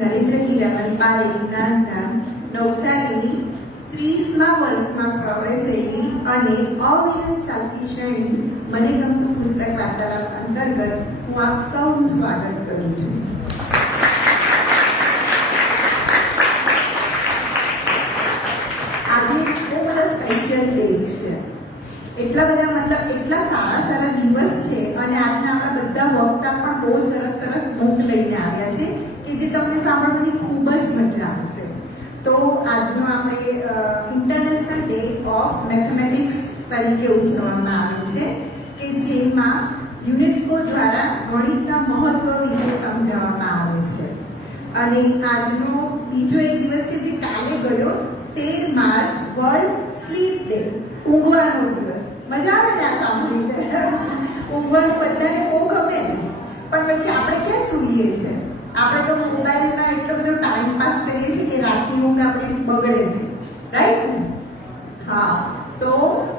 નરેન્દ્ર હીરામન પારેખ નામના નવસારીની 30મા વર્ષમાં પ્રવેશેલી અને અવિરત ચાલતી શ્રેણી મને ગમતું પુસ્તક વાર્તાલાપ અંતર્ગત હું આપ સૌનું સ્વાગત કરું છું. આજે બહુ બધા સ્પેશિયલ ડેઝ છે, એટલા સારા દિવસ છે અને આજના આપણા બધા વક્તા પણ બહુ સરસ બુક લઈને આવ્યા છે કે જે તમને સાંભળવાની ખૂબ જ મજા આવશે. તો આજનો આપણે ઇન્ટરનેશનલ ડે ઓફ મેથેમેટિક્સ તરીકે ઉજવવામાં આવે છે કે જેમાં યુનેસ્કો દ્વારા ગણિતના મહત્વ વિશે સમજાવવામાં આવે છે. અને આજનો બીજો એક દિવસ છે જે કાલે ગયો 13 માર્ચ વર્લ્ડ સ્લીપ ડે, ઊંઘવાનો દિવસ. મજા આવે ને આ સાંભળીને? ઊંઘવાનું બધાને બહુ ગમે ને, પણ પછી આપણે ક્યાં સૂઈએ છીએ? આપણે તો મોબાઈલમાં એટલો બધો ટાઈમ પાસ કરીએ છીએ કે રાતની ઊંઘ આપણી બગડે છે, રાઈટ? હા, તો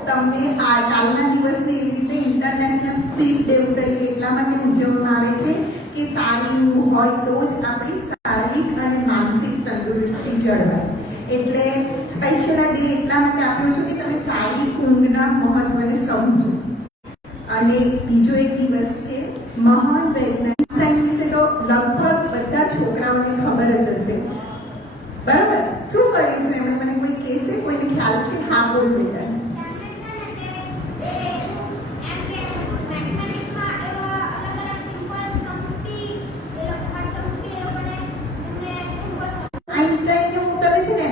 તમને આ કાલના દિવસને એવી રીતે ઇન્ટરનેશનલ સ્લીપ ડે તરીકે એટલા માટે ઉજવવામાં આવે છે કે સારી ઊંઘ હોય તો જ આપણી શારીરિક અને માનસિક તંદુરસ્તી જળવાય. એટલે સ્પેશિયલ ડે એટલા માટે આપ્યો છું કે તમે સારી ઊંઘના મહત્વને સમજો. અને બીજો એક દિવસ છે મહાન વૈજ્ઞાનિક વિશે, તો લગભગ બધા છોકરાઓને ખબર જ હશે, બરાબર? શું કર્યું હતું એમણે? મને કોઈ કહેશે? કોઈને ખ્યાલ છે? હા, બોલ બેટા.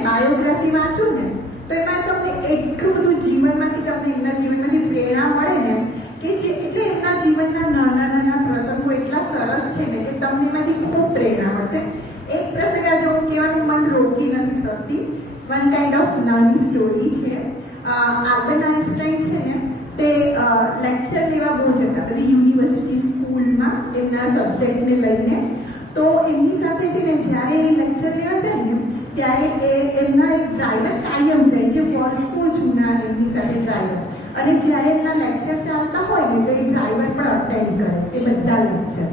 બાયોગ્રાફી વાંચું ને તો એમાં તમને એટલું બધું એમના જીવનમાંથી પ્રેરણા મળે ને કે જે એટલે એમના જીવનના નાના પ્રસંગો એટલા સરસ છે ને કે તમને એમાંથી ખૂબ પ્રેરણા મળશે. એક પ્રસંગ આજે હું કહેવાનું મન રોકી નથી શકતી. વન કાઇન્ડ ઓફ નાની સ્ટોરી છે. આલ્બર્ટ આઇન્સ્ટાઈન છે ને તે લેક્ચર લેવા બહુ જતા બધી યુનિવર્સિટી સ્કૂલમાં એમના સબ્જેક્ટને લઈને. તો એમની સાથે છે ને જ્યારે એ લેક્ચર લેવા જાય ને ત્યારે એમના એક ડ્રાઈવર કાયમ જાય, જે વર્ષો જૂના એમની સાથે ડ્રાઈવર. અને જ્યારે એમના લેક્ચર ચાલતા હોય ને તો એ ડ્રાઈવર પણ અટેન્ડ કરે એ બધા લેક્ચર.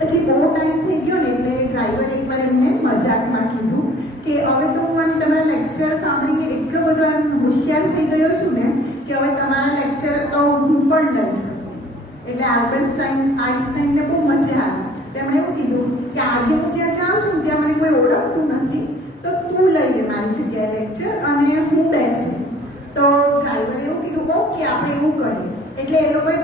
પછી બહુ ટાઈમ થઈ ગયો ને એટલે ડ્રાઈવર એકવાર એમને મજાકમાં કીધું કે હવે તો હું આમ તમારા લેક્ચર સાંભળીને એટલો બધો આમ હોશિયાર થઈ ગયો છું ને કે હવે તમારા લેક્ચર તો હું પણ લઈ શકું. એટલે આઇન્સ્ટાઈનને બહુ મજા આવી. તેમણે એવું કીધું કે આજે હું જ્યાં જાઉં છું ત્યાં મને કોઈ ઓળખતું નથી, તો તું લઈ લે મારી જગ્યાએ લેક્ચર અને હું બેસું. તો ડ્રાઈવરે એવું કીધું ઓકે, આપણે એવું કરીએ. એટલે એ લોકોએ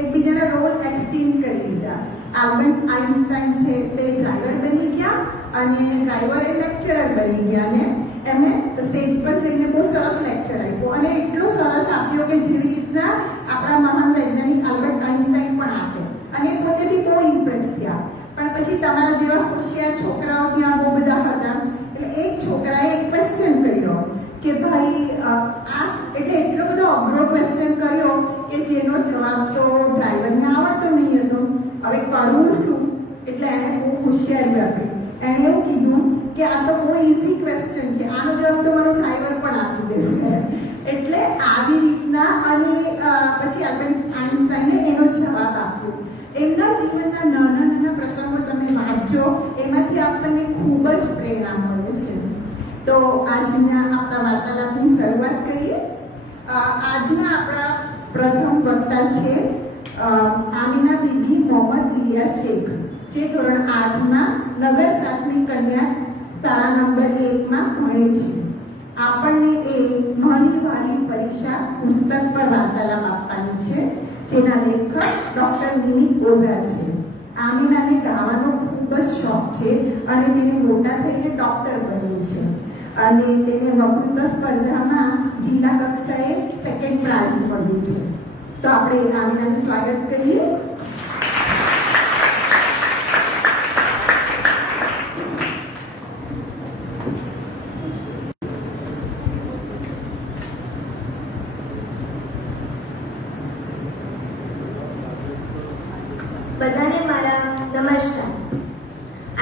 એકબીજાના રોલ એક્સચેન્જ કરી દીધા. આલ્બર્ટ આઇન્સ્ટાઈન છે તે ડ્રાઈવર બની ગયા અને ડ્રાઈવરે લેક્ચરર બની ગયા. અને એમને સ્ટેજ પર જઈને બહુ સરસ લેક્ચર આપ્યો અને એટલો સરસ આપ્યો કે જેવી રીતના આપણા મહાન વૈજ્ઞાનિક આલ્બર્ટ આઇન્સ્ટાઈન પણ આપે. અને પોતે બી બહુ ઇમ્પ્રેસ થયા. પણ પછી તમારા જેવા હોશિયાર છોકરાઓ ત્યાં બહુ બધા હતા. એટલે એક છોકરાએ એક ક્વેશ્ચન કર્યો કે ભાઈ એટલે એટલો બધો અઘરો ક્વેશ્ચન કર્યો કે જેનો જવાબ તો ડ્રાઈવરને આવડતો નહીં હતો. હવે કરવું શું? એટલે એણે બહુ હોશિયારી આપી. એણે એવું કીધું કે આ તો બહુ ઇઝી ક્વેશ્ચન છે, આનો જવાબ તો મારો ડ્રાઈવર પણ આપી દેશે. એટલે આવી રીતના અને પછી આઇન્સ્ટાઈને એનો જવાબ આપ્યો. એમના જીવનના નાના પ્રસંગો તમે વાંચો, એમાંથી આપણને ખૂબ જ પ્રેરણા મળે છે. તો આજના આપણા વાર્તાલાપની શરૂઆત કરીએ. આજના આપણા પ્રથમ વક્તા છે આમીના બીબી મોહમ્મદ ઇલિયાસ શેખ, જે ધોરણ 8માં નગર પ્રાથમિક કન્યા શાળા નંબર 1માં ભણે છે. આપણને એ નાની વાલી પરીક્ષા પુસ્તક પર વાર્તાલાપ આપવાની છે, જેના લેખક ડૉક્ટર નિમિત ઓઝા છે. આમીનાને ગાવાનો ખૂબ જ શોખ છે અને તેને મોટા થઈને ડૉક્ટર બનવું છે. અને તેને વક્તૃત્વ સ્પર્ધામાં જિલ્લા કક્ષાએ સેકન્ડ પ્રાઇઝ મળ્યું છે. તો આપણે આમીનાનું સ્વાગત કરીએ. બધાને મારા નમસ્કાર.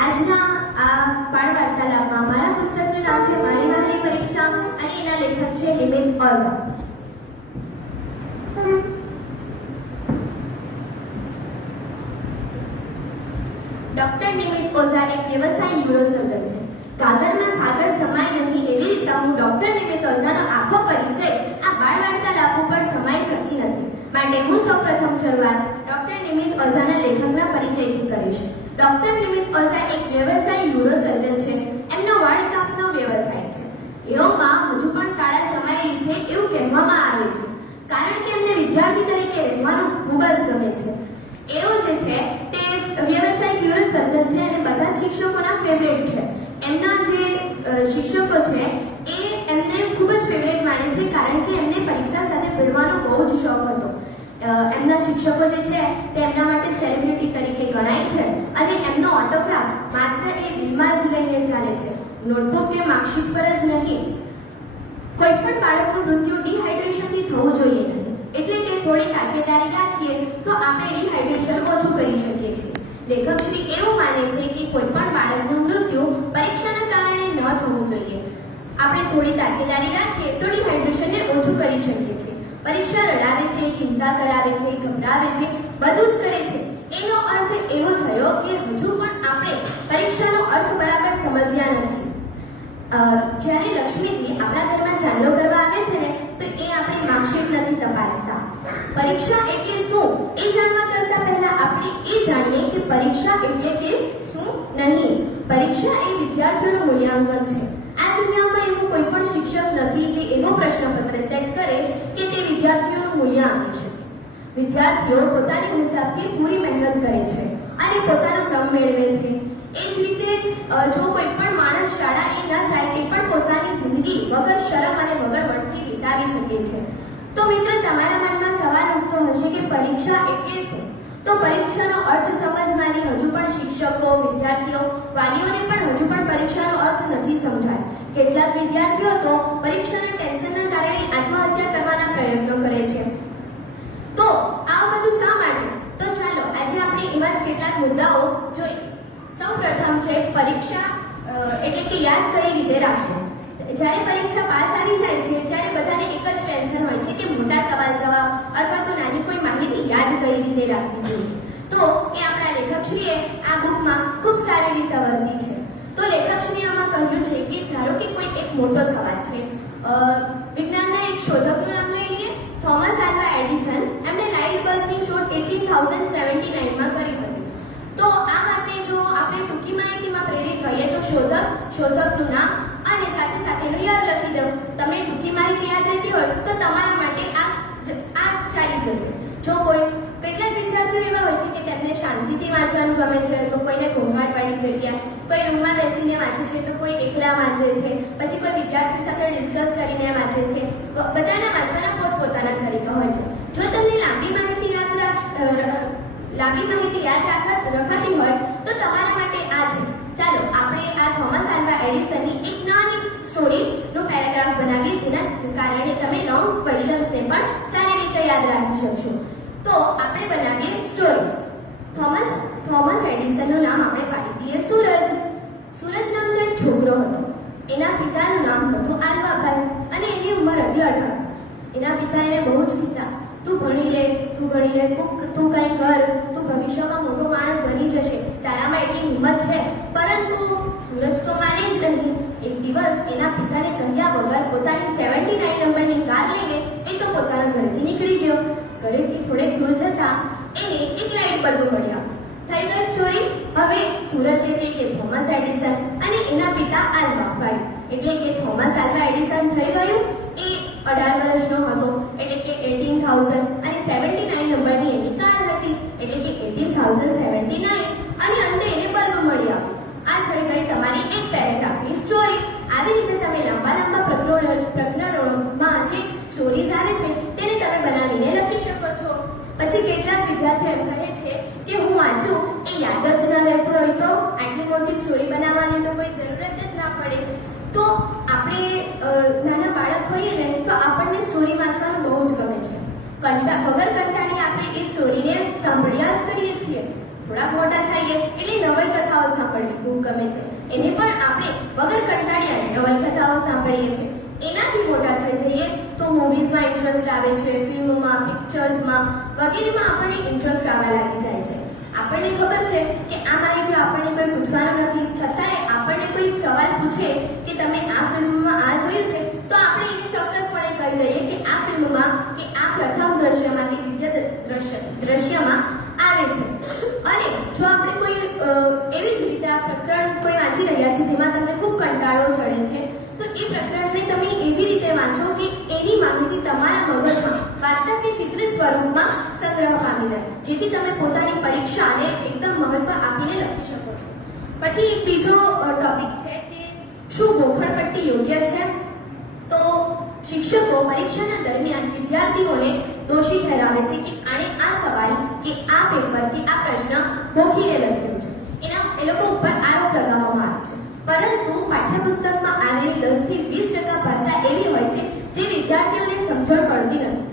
આજના આ બાળ વાર્તાલાપમાં મારા પુસ્તકનું નામ છે મારી વહાલી પરીક્ષા અને એના લેખક છે નિમિત ઓઝા. ડૉક્ટર નિમિત ઓઝા એક વ્યવસાયી યુરોસર્જન લેખકના પરિચયથી કરીશ. ડોક્ટર નિમિત ઓઝા એક વ્યવસાયી યુરોસર્જન છે. એમનો વાળકાપનો વ્યવસાય છે. એઓમાં હજુ પણ શાળા સમાયેલી છે એવું કહેવામાં આવે છે, કારણ કે એમને વિદ્યાર્થી તરીકે રહેવાનું ખૂબ જ ગમે છે. એઓ જે છે તે વ્યવસાયિક યુરોસર્જન છે અને બધા જ શિક્ષકોના ફેવરેટ છે. એમના જે શિક્ષકો છે એ એમને ખૂબ જ ફેવરેટ માને છે, કારણ કે એમને પરીક્ષા સાથે ભણવાનો બહુ જ શોખ હતો. એમના શિક્ષકો જે છે તે એમના માટે સેલિબ્રિટી તરીકે ગણાય છે અને એમનો ઓટોગ્રાફ માત્ર એ દિલમાં જ લઈને ચાલે છે, નોટબુક કે માર્કશીટ પર જ નહીં. કોઈ પણ બાળકનું મૃત્યુ ડિહાઇડ્રેશનથી થવું જોઈએ નહીં, એટલે કે થોડી તાકેદારી રાખીએ તો આપણે ડિહાઇડ્રેશન ઓછું કરી શકીએ છીએ. લેખક શ્રી એવું માને છે કે કોઈ પણ બાળકનું મૃત્યુ પરીક્ષાના કારણે ન થવું જોઈએ. આપણે થોડી તાકેદારી રાખીએ તો ડિહાઇડ્રેશનને ઓછું કરી શકીએ છીએ. પરીક્ષા રડાવે છે, ચિંતા કરાવે છે, ગભરાવે છે, બધું જ કરે છે. એનો અર્થ એવો થયો કે હજુ પણ આપણે પરીક્ષાનો અર્થ બરાબર સમજ્યા નથી. જ્યારે લક્ષ્મીજી આપણા ઘરમાં ચાંદલો કરવા આવે છે ને, તો એ આપણી માર્કશીટ નથી તપાસતા. પરીક્ષા એટલે શું એ જાણવા કરતા પહેલા આપણે એ જાણીએ કે પરીક્ષા એટલે કે શું નહીં. પરીક્ષા એ વિદ્યાર્થીઓનું મૂલ્યાંકન છે. આ દુનિયામાં એવું કોઈ પણ શિક્ષક નથી જે એવો પ્રશ્નપત્ર સેટ કરે કે તે વિદ્યાર્થીઓનું મૂલ્ય આપી શકે. વિદ્યાર્થીઓ પોતાની હિસાબથી પૂરી મહેનત કરે છે અને પોતાનો ક્રમ મેળવે છે. એ જ રીતે જો કોઈ પણ માણસ શાળાએ ન જાય તે પણ પોતાની જિંદગી વગર શરમ અને વગર વટથી વિતાવી શકે છે. તો મિત્રો, તમારા મનમાં સવાલ ઉઠતો હશે કે પરીક્ષા એટલે શું? તો પરીક્ષાનો અર્થ સમજવાની હજુ પણ શિક્ષકો, વિદ્યાર્થીઓ, વાલીઓને પણ હજુ પણ પરીક્ષાનો અર્થ નથી સમજાય. કેટલાક વિદ્યાર્થીઓ તો પરીક્ષાના ટેન્શનના કારણે આત્મહત્યા કરવાના પ્રયત્નો કરે છે. તો આ બધું શા માટે? તો ચાલો આજે આપણે એવા જ કેટલાક મુદ્દાઓ જોઈએ. સૌપ્રથમ છે પરીક્ષા એટલે કે યાદ કઈ રીતે રાખવું. જ્યારે પરીક્ષા પાસ આવી જાય છે ત્યારે બધાને એક જ ટેન્શન હોય છે કે મોટા સવાલ જવાબ અથવા તો નાની કોઈ માહિતી યાદ કઈ રીતે રાખવી જોઈએ. તો એ આપણા લેખકશ્રીએ આ બુકમાં ખૂબ સારી રીતે વર્તી છે. તો લેખકશ્રીએ આમાં કહ્યું છે કે ધારો કે કોઈ એક મોટો સવાલ છે. વિજ્ઞાનના એક શોધકનું નામ લઈ લઈએ, થોમસ આલ્વા એડિસન. એમણે લાઇટ બલ્બની શોધ 1879માં કરી હતી. તો આ વાતને જો આપણે ટૂંકી માહિતીમાં પ્રેરિત થઈએ તો શોધકનું નામ અને સાથે સાથેનું યર લખી દો. તમને ટૂંકી માહિતી યાદ રહેતી હોય તો તમારા માટે આ ચાલી જશે. જો કેટલાક વિદ્યાર્થીઓ એવા હોય છે કે તેમને શાંતિથી વાંચવાનું ગમે છે, તો કોઈને ઘોંઘાટવાળી જગ્યા, કોઈ રૂમમાં બેસીને વાંચે છે, તો કોઈ એકલા વાંચે છે, પછી કોઈ વિદ્યાર્થી સાથે ડિસ્કસ કરીને વાંચે છે. બધાના વાંચવાના પોતપોતાના તરીકા હોય છે. જો તમને લાંબી માહિતી યાદ રખાતી હોય તો તમારા માટે આ છે. ચાલો આપણે આ થોમસ આલ્વા એડિસનની એક નાની સ્ટોરીનો પેરેગ્રાફ બનાવીએ, જેના કારણે તમે લોંગ ક્વેશ્ચન્સને પણ સારી રીતે યાદ રાખી શકશો. તો આપણે બનાવીએ સ્ટોરી. થોમસ એડિસનનું નામ આપણે પાડી દઈએ સૂરજ. સૂરજ નામનો એક છોકરો હતો. એના પિતાનું નામ હતું આલ્વાભાઈ અને એની ઉંમર હતી 18. એના પિતા એને બહુ જ કીધા, તું ભણી લે, તું કંઈ કર, તું ભવિષ્યમાં મોટો માણસ બની જશે, તારામાં એટલી હિંમત છે. પરંતુ સૂરજ તો માને જ નહીં. એક દિવસ એના પિતાને કહ્યા વગર પોતાની 79 નંબરની કાર લઈને એ તો પોતાના ઘરેથી નીકળી ગયો. ઘરેથી થોડેક દૂર જતા એને એક લાઇટ બલ્બ મળ્યા. થઈ ગઈ સ્ટોરી. હવે સૂરજ એટલે કે થોમસ એડિસન અને એના પિતા આલ્વાભાઈ એટલે કે થોમસ આલ્વા એડિસન થઈ ગયું. એ 18 વર્ષનો હતો એટલે કે 18,000 અને 79 નંબરની એની કાર હતી એટલે કે 18,079 અને અંતે એને બલ્બ મળ્યા. આ થઈ ગઈ તમારી એક પેરેગ્રાફની સ્ટોરી. આવી રીતે તમે લાંબા પ્રકરણોમાં જે સ્ટોરીઝ આવે છે તેને તમે બનાવીને લખી શકો છો. પછી કેટલાક વિદ્યાર્થીઓ એમ કહે છે કે હું વાંચું એ યાદ જ ન રહેતું હોય તો આટલી મોટી સ્ટોરી બનાવવાની તો કોઈ જરૂરત જ ના પડે. તો આપણે નાના બાળક હોઈએ ને તો આપણને સ્ટોરી વાંચવાનું બહુ જ ગમે છે. વગર કંટાળીએ આપણે એ સ્ટોરીને સાંભળ્યા જ કરીએ છીએ. થોડાક મોટા થઈએ એટલે નવલકથાઓ સાંભળવી ખૂબ ગમે છે. એને પણ આપણે વગર કંટાળ્યા નવલકથાઓ સાંભળીએ છીએ. એનાથી મોટા થઈ જઈએ તો મૂવીઝમાં ઇન્ટરેસ્ટ આવે છે, ફિલ્મોમાં, પિક્ચર્સમાં વગેરેમાં આપણને ઇન્ટરેસ્ટ આવવા લાગી જાય છે. આપણને ખબર છે કે આ માહિતી આપણને કોઈ પૂછવાનું નથી, છતાંય આપણને કોઈ સવાલ પૂછે કે તમે આ ફિલ્મમાં આ જોયું છે તો આપણે એને ચોક્કસપણે કહી દઈએ કે આ ફિલ્મમાં કે આ પ્રથમ દ્રશ્યમાં કે દ્વિતીય દ્રશ્યમાં આવે છે. વાંચી રહ્યા છે જેમાં તમને ખૂબ કંટાળો ચડે છે, તો એ પ્રકરણને તમે એવી રીતે વાંચો કે એની માહિતી તમારા મગજમાં વાર્તા કે ચિત્ર સ્વરૂપમાં સંગ્રહ પામી જાય, જેથી તમે પોતાની પરીક્ષાને એકદમ મહત્વ આપીને લખી શકો છો. પછી એક બીજો ટોપિક છે કે શું ગોખણપટ્ટી યોગ્ય છે? તો શિક્ષકો પરીક્ષાના દરમિયાન વિદ્યાર્થીઓને દોષી ઠરાવે છે કે આણે આ સવાલ કે આ પેપર કે આ પ્રશ્ન ગોખીને લખ્યો છે, એ લોકો ઉપર આરોપ લગાવવામાં આવે છે. પરંતુ પાઠ્યપુસ્તકમાં આવેલી 10 થી 20% ભાષા એવી હોય છે જે વિદ્યાર્થીઓને સમજણ પડતી નથી.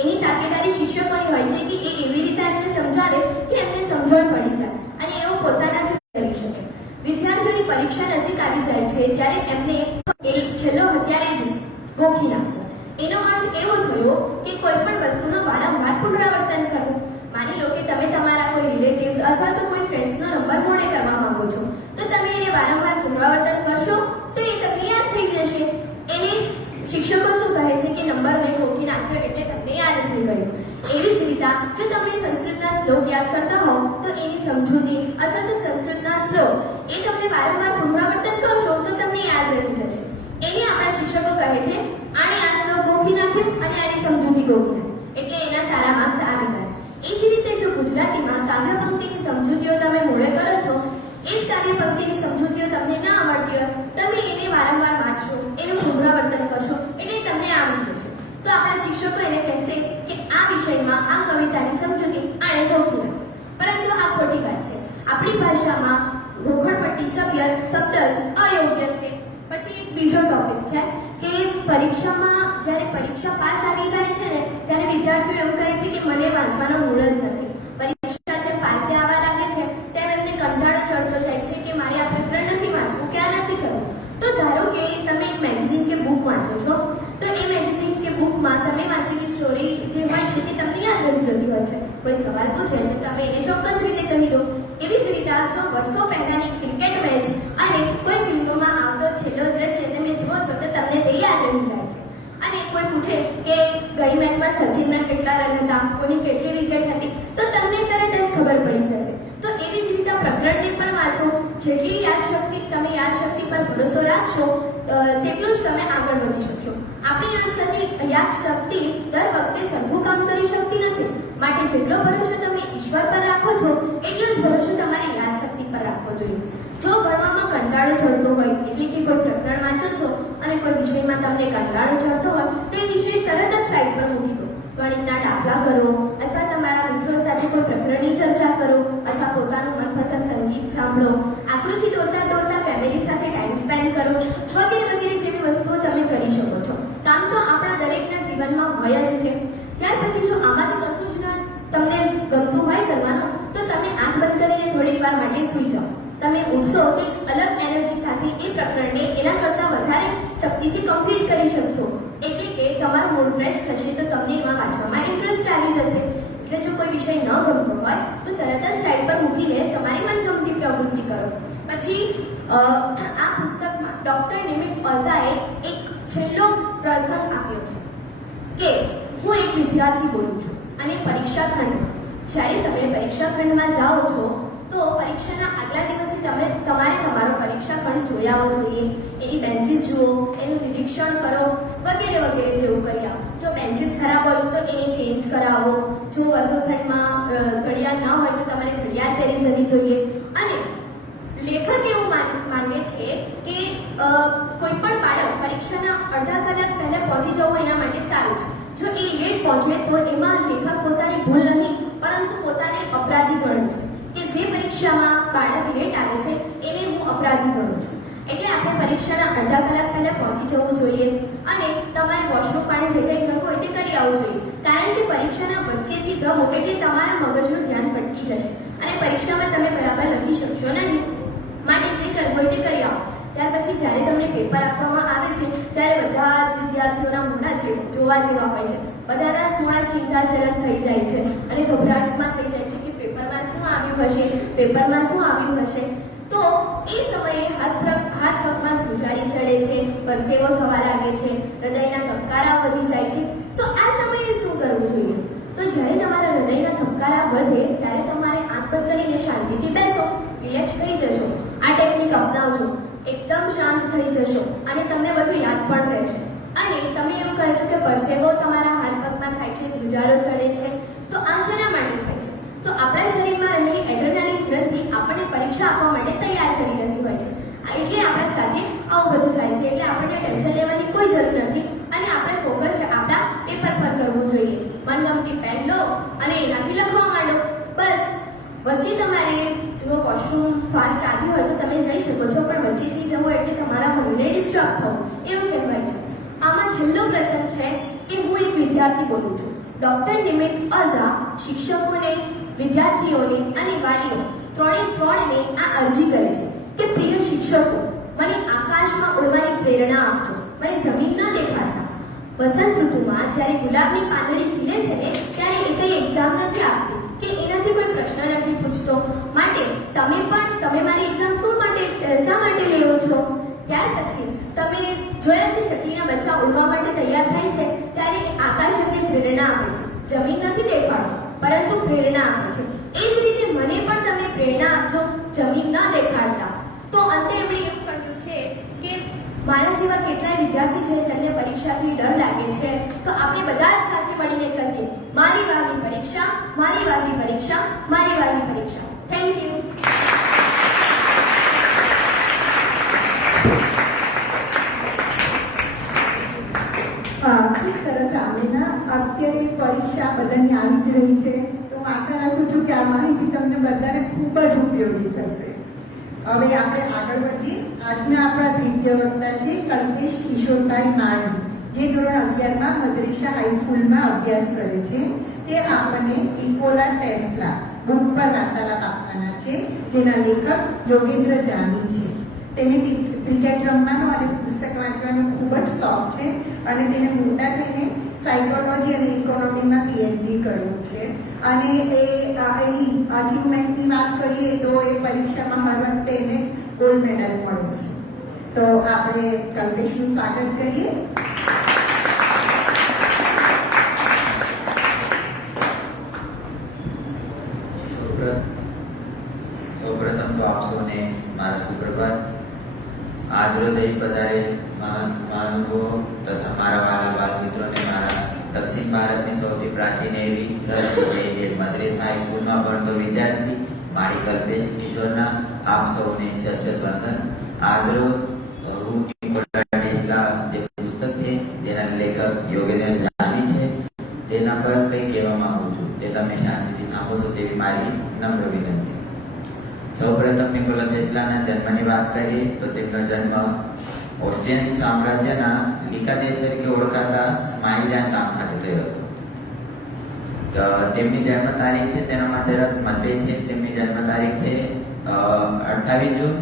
એની તાકેદારી શિક્ષકોની હોય છે કે એ એવી રીતે એમને સમજાવે કે એમને સમજણ પડી જાય અને એઓ પોતાના જ કરી શકે. વિદ્યાર્થીઓની પરીક્ષા નજીક આવી જાય છે ત્યારે એમને છેલ્લો હથિયારે જ ગોખી નાખવો. એનો અર્થ એવો થયો કે કોઈ પણ વસ્તુનો વારંવાર પુનરાવર્તન કરવું. માની લો કે તમે તમારા કોઈ રિલેટિવ્સ અથવા તો કોઈ ફ્રેન્ડ્સનો નંબર મોડે કરવા માંગો છો, તો તમે એને વારંવાર પુનરાવર્તન કરશો તો એ તમને યાદ થઈ જશે. એને શિક્ષકો શું કહે છે કે નંબરને ગોખી નાખ્યો એટલે તમને યાદ થઈ ગયું. એવી જ રીતે જો તમે સંસ્કૃતના શ્લોક યાદ કરતા હોવ તો એની સમજૂતી અથવા તો સંસ્કૃતના શ્લોક એ તમને વારંવાર પુનરાવર્તન કરશો તો તમને યાદ રહી જશે. એને આપણા શિક્ષકો કહે છે આણે આ શ્લોક ગોખી નાખ્યો અને આની સમજૂતી ગોખી નાખી એટલે એના સારા માર્ક્સ આવી ગયા. એ જ રીતે જો ગુજરાતીમાં કાવ્ય પંક્તિની સમજૂતીઓ તમે મોડે કરો છો, એ જ કાવ્ય પંક્તિની સમજૂતીઓ તમને ના આવડતી હોય, તમે એને વારંવાર વાંચશો, એનું પુનરાવર્તન કરશો એટલે તમને આવડી જશે. તો આપણા શિક્ષકો એને કહેશે કે આ વિષયમાં આ કવિતાની સમજૂતી આણે ગોખી નાખી. પરંતુ આ ખોટી વાત છે. આપણી ભાષામાં ગોખણપટ્ટી શબ્દ જ અયોગ્ય છે. પછી એક બીજો ટોપિક છે કે પરીક્ષામાં જ્યારે પરીક્ષા પાસ આવી જાય છે ને ત્યારે વિદ્યાર્થીઓ એવું કહે છે કે મને વાંચવાનો મૂડ જ નથી. પરીક્ષા જે પાસે આવવા લાગે છે તેમ એમને કંટાળો ચડતો જાય છે કે મારે આ પ્રકરણ નથી વાંચવું કે આ નથી કરવું. તો ધારો કે તમે એક મેગઝીન કે બુક વાંચો છો, તો એ મેગઝીન કે બુકમાં તમે વાંચેલી સ્ટોરી જે હોય છે તે તમને યાદ રહી જતી હોય છે. કોઈ સવાલ પૂછે તો તમે એને ચોક્કસ રીતે કહી દો. એવી જ રીતે જો વર્ષો પહેલાની ક્રિકેટ મેચ અને કોઈ ફિલ્મોમાં આવતો છેલ્લો દ્રશ્ય તમે જુઓ છો તો તમને તે યાદ રહી જાય છે. અને કોઈ પૂછે કે ગઈ મેચમાં સચિનના કેટલા રન હતા, કોની કેટલી વિકેટ હતી, તો તમને તરત જ ખબર પડી જશે. તો એવી જ રીતે પ્રકરણને પણ વાંચો. જેટલી તમે યાદશક્તિ પર ભરોસો રાખશો તેટલું જ તમે આગળ વધી શકશો. આપણી યાદશક્તિ દર વખતે સરખું કામ કરી શકતી નથી, માટે જેટલો ભરોસો તમે ઈશ્વર પર રાખો છો એટલો જ ભરોસો તમારી યાદશક્તિ પર રાખવો જોઈએ. જો ભણવામાં કંટાળો ચડતો હોય એટલે કે કોઈ પ્રકરણ વાંચો છો અને કોઈ વિષયમાં તમને કંટાળો ચડતો હોય તો એ વિષય તરત જ સાઈડ પર મૂકી દો. ગણિતના દાખલા કરો અથવા તમારા મિત્રો સાથે કોઈ પ્રકરણની ચર્ચા કરો અથવા પોતાનું મનપસંદ સંગીત સાંભળો, આકૃતિ દોરતા દોરતા ફેમિલી સાથે ટાઈમ સ્પેન્ડ કરો વગેરે વગેરે જેવી વસ્તુઓ તમે કરી શકો છો. કામ તો આપણા દરેકના જીવનમાં હોય જ છે. ત્યાર પછી જો આમાંથી કશું જ તમને ગમતું હોય કરવાનું તો તમે આંખ બંધ કરીને થોડીક વાર માટે સૂઈ જાઓ. તમે ઉઠશો કે અલગ એનર્જી સાથે એ પ્રકરણને એના કરતાં વધારે શક્તિથી કમ્પ્લીટ કરી શકશો. એટલે કે તમારું મૂડ ફ્રેશ થશે તો તમને એમાં વાંચવામાં ઇન્ટરેસ્ટ આવી જશે. એટલે જો કોઈ વિષય ન ગમતો હોય તો તરત જ સાઈડ પર મૂકીને તમારી મનગમતી પ્રવૃત્તિ કરો. પછી આ પુસ્તકમાં ડૉક્ટર નિમિત્ત ઓઝાએ એક છેલ્લો પ્રસંગ આપ્યો છે કે હું એક વિદ્યાર્થી બોલું છું અને પરીક્ષા ખંડમાં જ્યારે તમે પરીક્ષા ખંડમાં જાઓ છો તો પરીક્ષાના આગલા દિવસે તમારે તમારો પરીક્ષા ખંડ જોઈ આવવો જોઈએ. એની બેન્ચીસ જુઓ, એનું નિરીક્ષણ કરો વગેરે વગેરે જેવું કરી આવો. જો બેન્ચીસ ખરાબ હોય તો એને ચેન્જ કરાવો. જો વર્ગખંડમાં ઘડિયાળ ન હોય તો તમારે ઘડિયાળ પહેરી જવી જોઈએ. અને લેખક એવું માંગે છે કે કોઈ પણ બાળક પરીક્ષાના અડધા કલાક પહેલા પહોંચી જવું એના માટે સારું છે. જો એ લેટ પહોંચે તો એમાં લેખક પોતાની ભૂલ નથી પરંતુ પોતાને અપરાધી ગણે છે કે જે પરીક્ષામાં બાળક લેટ આવે છે એને હું અપરાધી ગણું છું. એટલે આપણે પરીક્ષાના અડધા કલાક પહેલા પહોંચી જવું જોઈએ અને તમારે વોશરૂમ પાણી જે કંઈ કરવું હોય તે કરી આવવું જોઈએ. કારણ કે પરીક્ષાના વચ્ચેથી જવું એટલે તમારા મગજનું ધ્યાન ભટકી જશે અને પરીક્ષામાં તમે બરાબર લખી શકશો નહીં. માટે જે કરવું હોય તે કરી આવો. ત્યાર પછી જ્યારે તમને પેપર આપવામાં આવે છે ત્યારે બધા જ વિદ્યાર્થીઓના મોઢા જોવા જેવા હોય છે. બધાના જ મોઢા ચિંતાજનક થઈ જાય છે અને ગભરાટમાં થઈ જાય છે કે પેપરમાં શું આવ્યું હશે, પેપરમાં શું આવ્યું હશે. તો એ સમયે હાથ પગમાં ધ્રુજારી ચડે છે, પરસેવો થવા લાગે છે, હૃદયના ધબકારા વધી જાય છે. તો આ સમયે શું કરવું જોઈએ? તો જ્યારે તમારા હૃદયના ધબકારા વધે ત્યારે તમારે આંખ બંધ કરીને શાંતિથી બેસો, રિલેક્સ થઈ જશો આ ટેકનિક અપનાવજો. એકદમ શાંત થઈ જશો અને તમને બધું યાદ પણ રહેશે. અને તમે એવું કહો છો કે પરસેવો તમારા હાથ પગમાં થાય છે, ધ્રુજારો ચડે છે, તો આ શેના માટે થાય છે? તો આપણા શરીરમાં રહેલી એડ્રેનાલિન ગ્રંથિ આપણને પરીક્ષા આપવા માટે તૈયાર કરી રહી હોય છે. એટલે આપણા સાથે આવું બધું થાય છે. એટલે આપણને ટેન્શન લેવાની કોઈ જરૂર નથી અને આપણે ફોકસ આપણા પેપર પર કરવું જોઈએ. મનગમતી પેન લો અને એનાથી લખવા માંડો. બસ વચ્ચે તમારે જો વોશરૂમ ફાસ્ટ આવ્યું હોય તો તમે જઈ શકો છો, પણ વચ્ચેથી જવું એટલે તમારા મનને ડિસ્ટર્બ થવું એવું કહેવાય છે. આમાં છેલ્લો પ્રસંગ છે કે હું એક વિદ્યાર્થી બોલું છું. ડોક્ટર નિમિત ઓઝા શિક્ષકોને, વિદ્યાર્થીઓને અને વાલીઓ ત્રણેને આ અરજી કરે છે કે પ્રિય શિક્ષકો, મને આકાશમાં ઉડવાની પ્રેરણા આપજો, મને જમીન ન દેખાડતા. વસંત ઋતુમાં જ્યારે ગુલાબની પાંદડી ખીલે છે ને ત્યારે એ કંઈ એક્ઝામ નથી આપતી કે એનાથી કોઈ પ્રશ્ન નથી પૂછતો. માટે તમે મારી એક્ઝામ શા માટે લેવો છો? ત્યાર પછી તમે જોયા છે ચકલીના બચ્ચા ઉડવા માટે તૈયાર થાય છે ત્યારે આકાશ એમને પ્રેરણા આપે છે. જમીન નથી દેખાડતો પરંતુ પ્રેરણા આપે છે. એ જ રીતે મને પણ તમે પ્રેરણા આપજો, જમીન ન દેખાડતા. તો અંતે એમણે એવું કહ્યું છે કે મારા જેવા કેટલાય વિદ્યાર્થી છે જેમને પરીક્ષાથી ડર લાગે છે, તો આપણે બધા જ સાથે મળીને કહીએ, મારી વાલી પરીક્ષા, મારી વાલી પરીક્ષા, મારી વાલી પરીક્ષા. Thank you. ખૂબ સરસ આમેના. અત્યારે પરીક્ષા બધાની આવી જ રહી છે, તો હું આશા રાખું છું કે આ માહિતી તમને બધાને ખૂબ જ ઉપયોગી થશે. હવે આપણે આગળ વધીએ. આજના આપણા તૃતીય વક્તા છે કલ્પેશ કિશોરભાઈ માળી, જે ધોરણ 11માં મદ્રેસા હાઈસ્કૂલમાં અભ્યાસ કરે છે. તે આપણને નિકોલા ટેસ્લા બુક પર વાર્તાલાપ આપવાના છે, જેના લેખક યોગેન્દ્ર જાની છે. તેને ક્રિકેટ રમવાનો અને પુસ્તક વાંચવાનો ખૂબ જ શોખ છે અને તેને મોટા થઈને સાયકોલોજી અને ઇકોનોમીમાં પીએચડી કરવું છે. અને એની અચીવમેન્ટની વાત કરીએ તો એ પરીક્ષામાં હર વખતે એને ગોલ્ડ મેડલ મળે છે. તો આપણે કલ્પેશનું સ્વાગત કરીએ. સૌપ્રથમ તો આપ સૌને મારા સુપ્રભાત. આજરોજ અહીં પધારે મહાનુભાવો તથા મારા વાલા બાળ મિત્રોને મારા દક્ષિણ ભારતની સૌથી પ્રાચીન એવી સરસ્વતી મદ્રેસા હાઈસ્કૂલમાં ભણતો વિદ્યાર્થી માળી કલ્પેશ કિશોરના આપ સૌને સચત વંદન. આજરોજ હું નિકોલા ટેસ્લા જે પુસ્તક છે જેના લેખક યોગેન્દ્ર જાની છે તેના પર કંઈ કહેવા માંગુ છું, તે તમે શાંતિથી સાંભળો તેવી મારી નમ્ર વિનંતી. સૌપ્રથમ નિકોલા ટેસ્લાના જન્મની વાત કરીએ તો તેમનો જન્મ ઓસ્ટ્રિયન સામ્રાજ્યના લીકા દેશ તરીકે ઓળખાતા સ્માઇલજાન ગામ ખાતે થયો હતો. તેમની જન્મ તારીખ છે તેના માટે મતભેદ છે. તેમની જન્મ તારીખ છે 28 જૂન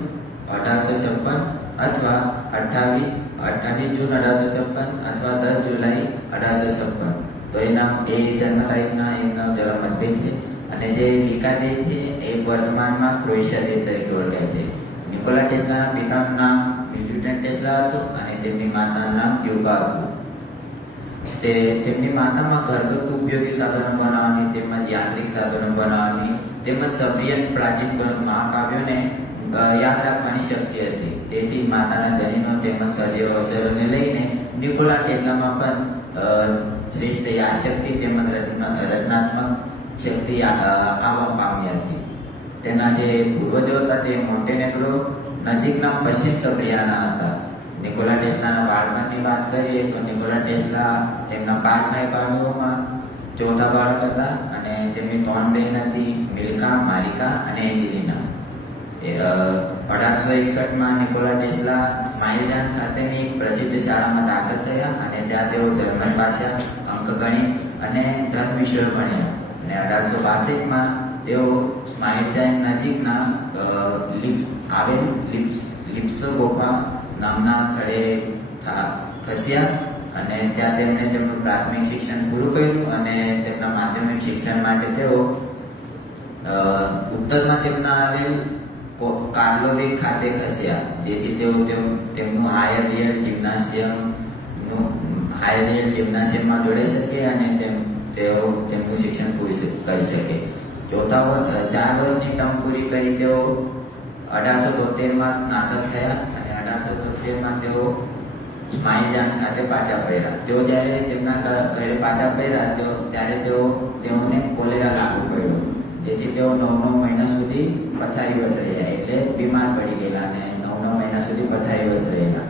1856 અથવા 28 જૂન 1856 અથવા 10 જુલાઈ 1856. તો એ જન્મ તારીખના એમનો જરા મતભેદ છે. અને જે લીકા દેશ છે એ વર્તમાનમાં ક્રોએશિયા દેશ તરીકે ઓળખાય છે. નિકોલા ટેસ્લાના પિતાનું નામ મિલ્ટન ટેસ્લા હતું અને તેમની માતાનું નામ યુગા હતું. તેમની માતામાં ઘરગથ્થુ ઉપયોગી સાધનો બનાવવાની તેમજ યાંત્રિક સાધનો બનાવવાની તેમજ સભ્ય પ્રાચીન મહાકાવ્યોને યાદ રાખવાની શક્તિ હતી. તેથી માતાના ધણીનો તેમજ સર્ય અવસરોને લઈને નિકોલા ટેસ્લામાં પણ શ્રેષ્ઠ યાદશક્તિ તેમજ રચનાત્મક શક્તિ આવવા પામી હતી. તેના જે પૂર્વજો હતા તે મોન્ટેનેગ્રો નજીકના પશ્ચિમ સબરિયાના હતા. નિકોલા ટેસ્લાના બાળપણની વાત કરીએ તો નિકોલા ટેસ્લા તેમના 5 ભાઈ બહેનોમાં ચોથા બાળક હતા અને તેમની 3 બહેન હતી, મિલ્કા, મારિકા અને એન્જેલિના. 1861માં નિકોલા ટેસ્લા સ્માઇલજાન ખાતેની પ્રસિદ્ધ શાળામાં દાખલ થયા અને ત્યાં તેઓ જર્મન ભાષા, અંકગણિત અને ધર્મ વિષયો ભણ્યા. અને 1862માં તેઓ સ્માઇલજાન નજીકના લિપ્સગોપા નામના સ્થળે ખસ્યા અને ત્યાં તેમણે તેમનું પ્રાથમિક શિક્ષણ પૂરું કર્યું અને તેમના માધ્યમિક શિક્ષણ માટે તેઓ ઉત્તરમાં તેમના આવેલ કાર્લોવે ખાતે ખસ્યા, જેથી તેઓ તેમનું હાયર રિયલ જિમ્નાસિયમમાં જોડાઈ શકે અને તેઓ તેમનું શિક્ષણ પૂરું કરી શકે. 4 વર્ષની ટર્મ પૂરી કરી તેઓ 1873માં સ્નાતક થયા અને 1873માં તેઓ સ્માઇલજાન ખાતે પાછા ફર્યા. તેઓ જ્યારે તેમના ઘરે પાછા ફર્યા ત્યારે તેઓને કોલેરા લાગુ પડ્યો, જેથી તેઓ 9 મહિના સુધી પથારીવશ રહ્યા, એટલે બીમાર પડી ગયેલા અને 9 મહિના સુધી પથારીવશ રહેલા.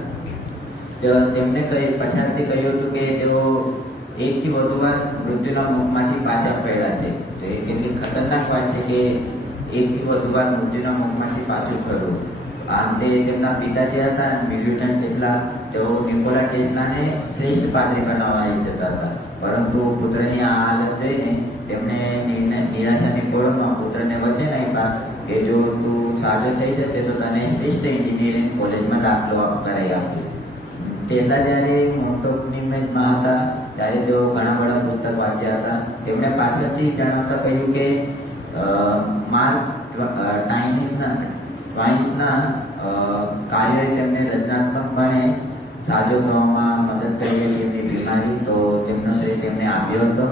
તેમને પછાડથી કહ્યું હતું કે તેઓ એકથી વધુ વાર મૃત્યુના મુખમાંથી પાછા ફર્યા છે. તો એ કેટલી ખતરનાક વાત છે કે એકથી વધુ વાર મૃત્યુના મુખમાંથી પાછું ફરવું. અંતે તેમના પિતા જે હતા મિલ્ટન ટેસ્લા, તેઓ નિકોલા ટેસ્લાને શ્રેષ્ઠ પાદરી બનાવવા ઈચ્છતા હતા, પરંતુ પુત્રની આ હાલત જોઈને તેમણે નિરાશાની કોળમાં પુત્રને વચન આપ્યા કે જો તું સાજો થઈ જશે તો તને શ્રેષ્ઠ એન્જિનિયરિંગ કોલેજમાં દાખલો કરાવી આપીશ. ટેસ્લા જ્યારે મોન્ટોગ્નીમાં હતા ત્યારે તેઓ ઘણા બધા પુસ્તક વાંચ્યા હતા. તેમણે પાછળથી જણાવતા કહ્યું કે માર્ક ટ્વાઇન્સના કાર્યએ તેમને રચનાત્મકપણે સાજો થવામાં મદદ કરી હતી. એમની બીમારી તો તેમનો શ્રેય તેમને આપ્યો હતો.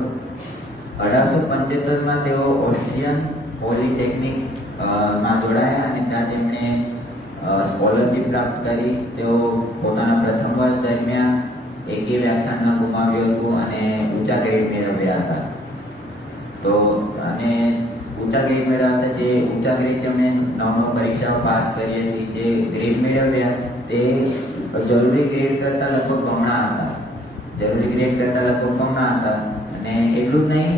1875માં તેઓ ઓસ્ટ્રિયન પોલિટેકનિક માં જોડાયા અને ત્યાં તેમણે સ્કોલરશિપ પ્રાપ્ત કરી. તેઓ પોતાના પ્રથમ વર્ષ દરમિયાન એકે વ્યાખ્યાન ન ગુમાવ્યું હતું અને ઊંચા ગ્રેડ મેળવ્યા હતા. તો અને ઊંચા ગ્રેડ મેળવતા જે ઊંચા ગ્રેડ તેમણે 9 પરીક્ષાઓ પાસ કરી હતી, જે ગ્રેડ મેળવ્યા તે જરૂરી ગ્રેડ કરતાં લગભગ બમણા હતા. અને એટલું જ નહીં,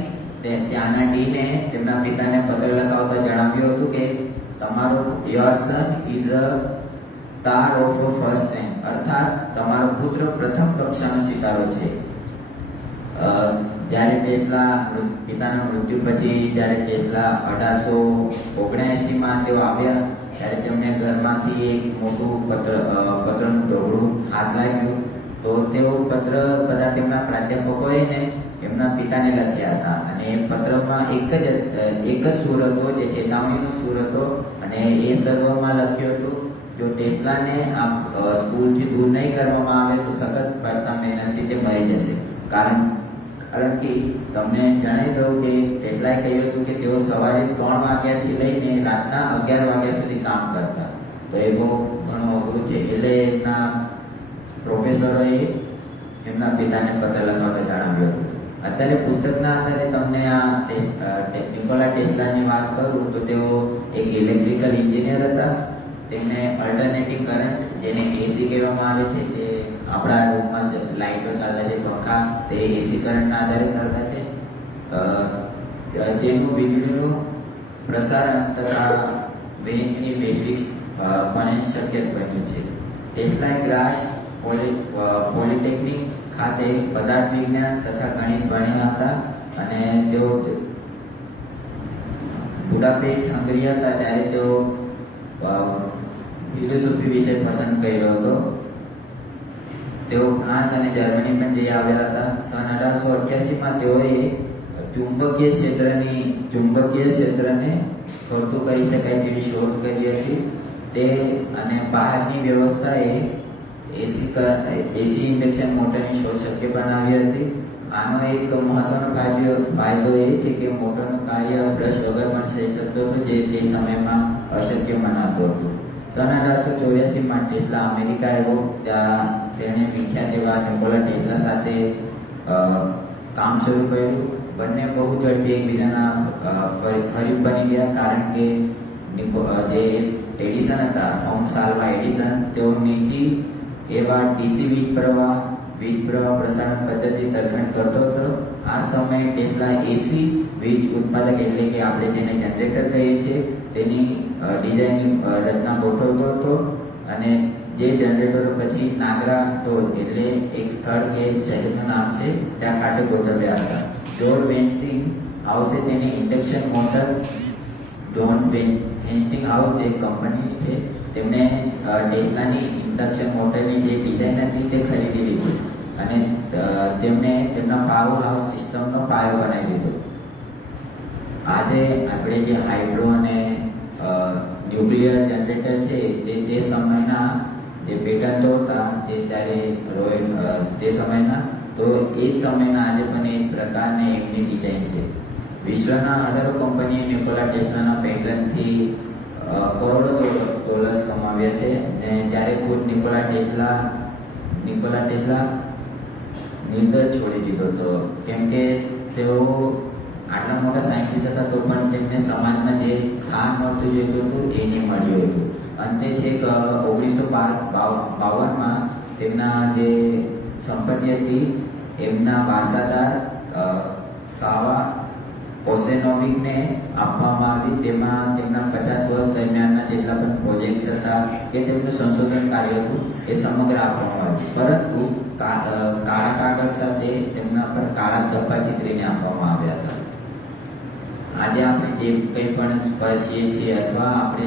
ત્યાંના ડીને તેમના પિતાને પત્ર લખાવતા જણાવ્યું હતું કે તમારો your son is a star of first rank, અર્થાત તમારો પુત્ર પ્રથમ કક્ષાનો સિતારો છે. જ્યારે ટેસ્લા પિતાના મૃત્યુ પછી જ્યારે ટેસ્લા 1879માં તેઓ આવ્યા ત્યારે તેમને ઘરમાંથી એક મોટું પત્રનું ટોપડું હાથ લાગ્યું. તો તેઓ પત્ર બધા તેમના પ્રાધ્યાપકોએ એમના પિતાને લખ્યા હતા અને એ પત્રમાં એક જ સૂર હતો, જે ચેતવણીનો સૂર હતો અને એ સર્વમાં લખ્યું હતું જો ટેસ્લાને આ સ્કૂલથી દૂર નહીં કરવામાં આવે તો સખત પડતા મહેનતથી તે મરી જશે. કારણ કે તમને જણાવી દઉં કે ટેસ્લાએ કહ્યું હતું કે તેઓ સવારે 3 વાગ્યાથી લઈને રાતના 11 વાગ્યા સુધી કામ કરતા. તો એ બહુ ઘણું અઘરું છે. એટલે એમના પ્રોફેસરોએ એમના પિતાને પત્ર લખાવતા જણાવ્યું હતું. અત્યારે પુસ્તકના આધારે તમને આ નિકોલા ટેસ્લાની વાત કરું તો તેઓ એક ઇલેક્ટ્રિકલ એન્જિનિયર હતા. તેમને અલ્ટરનેટિવ કરંટ, જેને એસી કહેવામાં આવે છે, જે આપણા રૂમમાં લાઇટો ચાલતા છે, પંખા, તે એસી કરંટના આધારે ચાલતા છે, જેનું વીજળીનું પ્રસારણ તથા વહેંચણી વૈશ્વિકપણે શક્ય બન્યું છે. ટેસ્લાએ ગ્રાસ પોલિટેકનિક ખાતે પદાર્થ વિજ્ઞાન તથા ગણિત ભણ્યા હતા અને તેઓ બુડાપેસ્ટ હંગરી હતા ત્યારે તેઓ ફિલોસોફી વિષય પસંદ કર્યો હતો. તેઓ ફ્રાન્સ અને જર્મની પણ જઈ આવ્યા હતા. સન 1888માં તેઓએ ચુંબકીય ક્ષેત્રને ફરતું કરી શકાય તેવી શોધ કરી હતી. તે અને બહારની વ્યવસ્થાએ એસી ઇન્ડક્શન મોટરની શોધ શક્ય બનાવી હતી. આનો એક મહત્વનો ફાયદો એ છે કે મોટરનું કાર્ય બ્રશ વગર પણ થઈ શકતું હતું, જે તે સમયમાં અશક્ય મનાતું હતું. સન 1884માં ટેસ્લા અમેરિકા આવ્યો. ત્યાં તેણે વિખ્યાત એવા નિકોલા ટેસ્લા સાથે કામ શરૂ કર્યું. બંને બહુ ઝડપી એકબીજાના હરીફ બની ગયા, કારણ કે જે એડિસન હતા, થોમસ આલ્વા એડિસન, તેઓ નીચી એવા ડીસી વીજ પ્રવાહ પ્રસારણ પદ્ધતિ તરફેણ કરતો હતો. આ સમયે ટેસ્લા એસી વીજ ઉત્પાદક, એટલે કે આપણે જેને જનરેટર કહીએ છીએ, તેની ડિઝાઇનની રચના ગોઠવતો હતો અને જે જનરેટરો પછી નાગરા ધોધ, એટલે એક સ્થળ કે શહેરનું નામ છે, ત્યાં ખાતે ગોઠવ્યા હતા. જ્હોન વેસ્ટિંગ હાઉસે તેની induction motor, John wasting house જે કંપની છે, તેમણે ટેસ્લાની ઇન્ડક્શન મોટરની જે ડિઝાઇન હતી તે ખરીદી લીધી અને તેમણે તેમના પાવર હાઉસ સિસ્ટમનો પાયો બનાવી દીધો. આજે આપણે જે હાઇડ્રો અને ન્યુક્લિયર જનરેટર છે, તે સમયના જે પેટન્ટો હતા, તે ત્યારે તે સમયના, તો એ જ સમયના આજે પણ એક પ્રકારની એમની ડિઝાઇન છે. વિશ્વના હજારો કંપનીએ નિકોલા ટેસ્લાના પેટન્ટથી કરોડો ડોલર્સ કમાવ્યા છે. ને જ્યારે ખુદ નિકોલા ટેસ્લા નિર્દય છોડી દીધો હતો, કેમ કે તેઓ આટલા મોટા સાયન્ટિસ્ટ હતા તો પણ તેમને સમાજમાં જે સ્થાન મળતું જોઈતું હતું એ નહીં મળ્યું હતું. અંતે છેક 1952માં તેમના જે સંપત્તિ હતી એમના વારસાદાર સાવા કોસેનોવિકને આપવામાં આવી. તેમાં તેમના 50 વર્ષ દરમિયાનના જેટલા પણ પ્રોજેક્ટ હતા કે તેમનું સંશોધન કાર્ય હતું એ સમગ્ર આપવામાં આવ્યું, પરંતુ કાળા કાગળ સાથે તેમના પર કાળા ધબ્બા ચિતરીને આપવામાં આવ્યા હતા. આજે આપણે જે કંઈ પણ સ્પર્શીએ છીએ અથવા આપણે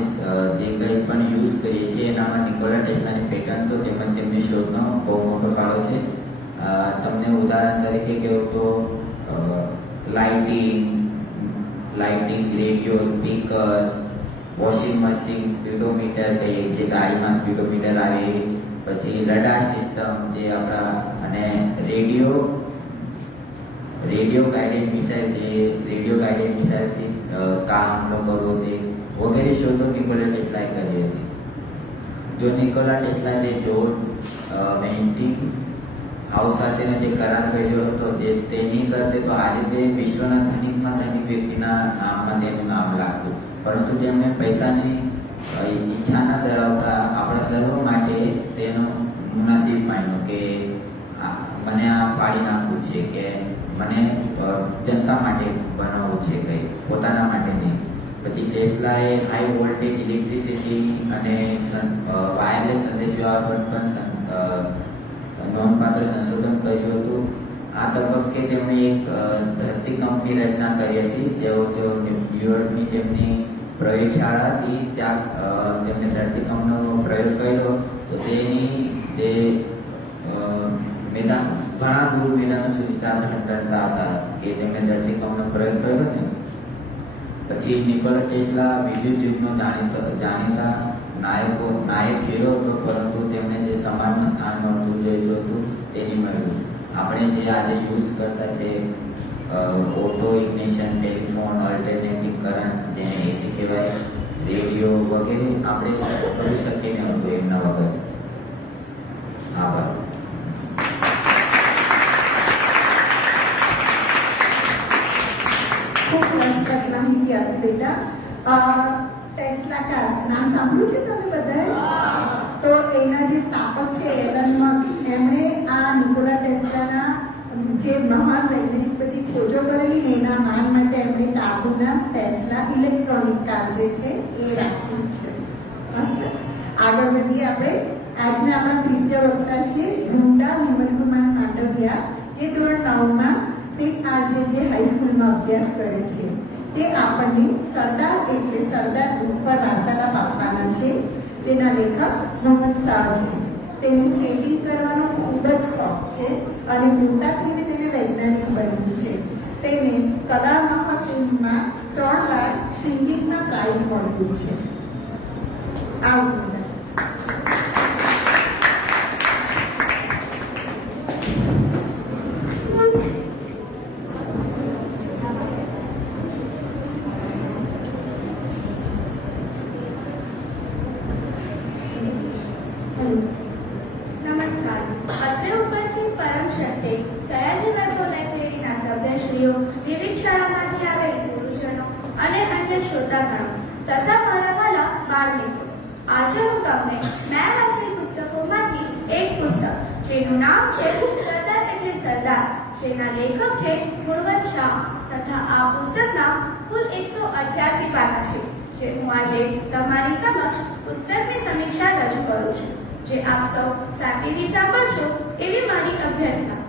જે કંઈ પણ યુઝ કરીએ છીએ એનામાં નિકોલા ટેસ્લાની પેટન્ટો તેમજ તેમની શોધનો બહુ મોટો ફાળો છે. તમને ઉદાહરણ તરીકે કહું તો lighting, radio, speaker, washing machine, speedometer કહીએ જે ગાડીમાં સ્પીડોમીટર આવે, પછી રડાર સિસ્ટમ જે આપણા, અને રેડિયો ગાઇડેડ મિસાઇલથી કાર હુમલો કરવો તે વગેરે શોધો નિકોલા ટેસ્લાએ કરી હતી. જો નિકોલા ટેસ્લાએ જોર્જ વેસ્ટિંગ હાઉસ સાથેનો જે કરાર કર્યો હતો તે નહીં કરતે તો આજે તે વિશ્વના ધનિકમાં ધનિક વ્યક્તિના નામમાં તેનું નામ લાગતું, પરંતુ તેમણે પૈસાની ઈચ્છા ન ધરાવતા આપણા સર્વ માટે તેનો મુનાસિબ માન્યો કે મને આ પાડી નાખવું છે, કે મને જનતા માટે બનાવવું છે, કંઈ પોતાના માટે નહીં. પછી ટેસ્લાએ હાઈ વોલ્ટેજ ઇલેક્ટ્રિસિટી અને વાયરલેસ સંદેશવ્યવહાર પર પણ નોંધપાત્ર સંશોધન કર્યું હતું. આ તબક્કે તેમણે એક ધરતી કંપની રચના કરી હતી. તેઓ ન્યુયોર્કની તેમની પ્રયોગશાળા હતી, ત્યાં તેમણે ધરતીકંપનો પ્રયોગ કર્યો તો તે મેદાન ઘણા દૂર મેદાનો સુધી તરતા હતા કે તેમણે ધરતીકંપનો પ્રયોગ કર્યો ને. પછી નિકોલા ટેસ્લા વિદ્યુત યુગનો જાણીતા નાયક હીરો હતો, પરંતુ તેમને જે સમાજમાં સ્થાન મળતું જોઈતું હતું તે નહીં મળ્યું. આપણે જે આજે યુઝ કરતા છે auto ignition, telephone, alternative current જેને એસી કહેવાય, રેડિયો વગેરે આપણે કરી શકીએ ન હતું એમના વગર. આભાર. ખૂબ રસપ્રદ માહિતી આપી બેટા. ટેસ્લા કાર નામ સાંભળ્યું છે તમે બધાએ? તો એના જે સ્થાપક છે એલન મસ્ક, એમણે આ નિકોલા ટેસ્લાના જે મહાન વૈજ્ઞાનિક બધી ખોજો કરેલી ને એના માન માટે એમણે કારનું નામ ટેસ્લા ઇલેક્ટ્રોનિક કાર જે છે એ રાખ્યું છે. અચ્છા, આગળ વધીએ આપણે. આજના આપણા તૃતીય વક્તા છે વૃંદા વિમલકુમાર માંડવિયા, જે ધોરણ 9માં સેન્ટ આરજે હાઈસ્કૂલમાં અભ્યાસ કરે છે. તે આપણને સરદાર એટલે સરદાર ઉપર વાર્તાલાપ આપવાના છે, જેના લેખક મોહમ્મદ શાહ છે. તેને સ્કેટિંગ કરવાનો ખૂબ જ શોખ છે અને મોટા થઈને તેને વૈજ્ઞાનિક બન્યું છે. તેને કલા મહાકુંભમાં 3 વાર સિંગિંગના પ્રાઇઝ મળ્યું છે. આવું નમસ્કાર. અત્રે ઉપસ્થિત પરમ શક્તિ સયાજી વર્ગો લાઇબ્રેરીના સભ્યશ્રીઓ, વિવિધ શાળામાંથી આવેલ ગુરુજનો અને અન્ય શ્રોતાગણો તથા મારા વાલા બાળ મિત્રો, આજે હું તમને મેં વાંચેલ પુસ્તકોમાંથી એક પુસ્તક જેનું નામ છે સરદાર એટલે સરદાર, જેના લેખક છે ગુણવંત શાહ, તથા આ પુસ્તકના કુલ 188 પાના છે, જે હું આજે તમારી સમક્ષ પુસ્તકની સમીક્ષા રજૂ કરું છું, જે આપ સૌ શાંતિથી સાંભળશો એવી મારી અભ્યર્થના.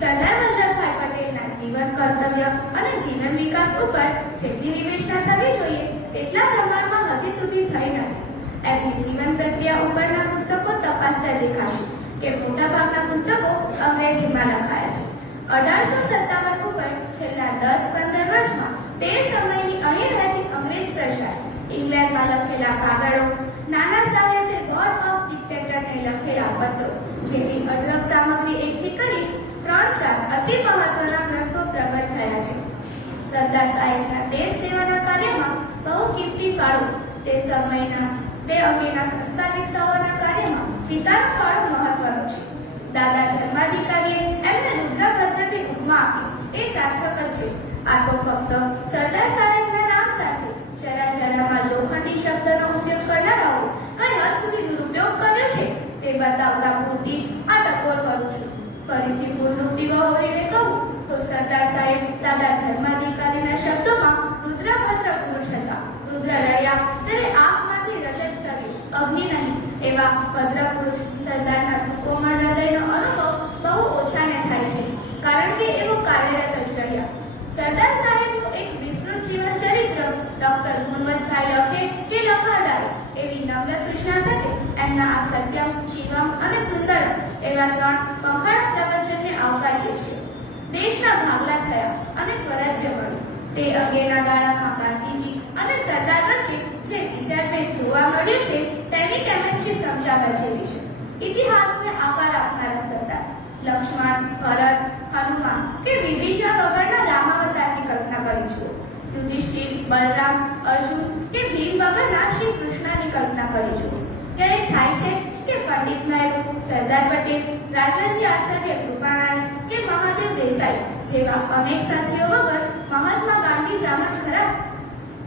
સરદાર વલ્લભભાઈ પટેલના જીવન, કર્તવ્ય અને જીવન વિકાસ ઉપર જેટલી વિવેચના થવી જોઈએ તેટલા પ્રમાણમાં હજી સુધી થઈ નથી. એમની જીવન પ્રક્રિયા ઉપરના પુસ્તકો તપાસતા દેખાશે કે મોટાભાગના પુસ્તકો અંગ્રેજીમાં લખાયા છે. 1857 ઉપર છેલ્લા 10-15 વર્ષમાં તે સમયની અહીં રહેતી અંગ્રેજ પ્રજાએ ઇંગ્લેન્ડમાં લખેલા કાગળો, નાના સાહેબે વોર ઓફ ડિક્ટેટરને લખેલા પત્રો જેવી અઢળક સામગ્રી એકઠી કરી 3-4 અતિ મહત્વના ગ્રંથો પ્રગટ થયા છે. સરદાર સાહેબના દેશ સેવાના કાર્યમાં બહુ કિંમતી ફાળો તે અંગેના સંસ્કાર વિકસાવવાના કાર્યમાં પિતાનો ફાળો મહત્વનો છે. દાદા ધર્માધિકારીએ એમને રુદ્રભદ્રની ઉપમા આપી એ સાર્થક જ છે. આ તો ફક્ત સરદાર સાહેબના નામ સાથે જરા લોખંડી શબ્દનો ઉપયોગ કરનારાઓ કઈ હદ સુધી દુરુપયોગ કર્યો છે તે બતાવતા પૂરતી જ આ ટકોર કરું છું. ફરીથી પૂર્ણરૂપી વહોરીને કહું તો સરદાર સાહેબ દાદા ધર્માધિકારીના શબ્દોમાં રુદ્રભદ્ર પુરુષ હતા. રુદ્ર લડ્યા ત્યારે આંખમાંથી રજત સરી અગ્નિ નહીં એવા ભદ્ર પુરુષ સરદારના સુકોમળ હૃદયનો અનુભવ બહુ ઓછાને થાય છે, કારણ કે એવો કાર્યરત જ રહ્યા. સરદાર સાહેબનું એક વિસ્તૃત જીવન ચરિત્ર ડોક્ટર ગુણવંતભાઈ લખે કે લખાડાય એવી નમ્ર સૂચના સાથે એમના આ સત્યમ, શિવમ અને સુંદરમ એવા 3 પંખાળ પ્રવચનને આવકારીએ છીએ. દેશના ભાગલા થયા અને સ્વરાજ્ય મળ્યું તે અંગેના ગાળામાં ગાંધીજી અને સરદાર વચ્ચે જે વિચારભેદ જોવા મળ્યું છે તેની કેમિસ્ટ્રી સમજાવવા જેવી છે. ઇતિહાસને આકાર આપનારા સરદાર લક્ષ્મણ, ભરત, હનુમાન કે વિભીષણ વગરના રામાવતારની કલ્પના કરી જુઓ. યુધિષ્ઠિર, બલરામ, અર્જુન કે ભીમ વગરના શ્રી કૃષ્ણની કલ્પના કરી જુઓ. ક્યારેક થાય છે કે પંડિત નહેરુ, સરદાર પટેલ, રાજાજી આચાર્ય કૃપાણાની કે મહાદેવ દેસાઈ જેવા અનેક સાથીઓ વગર મહાત્મા ગાંધી જામત ખરા?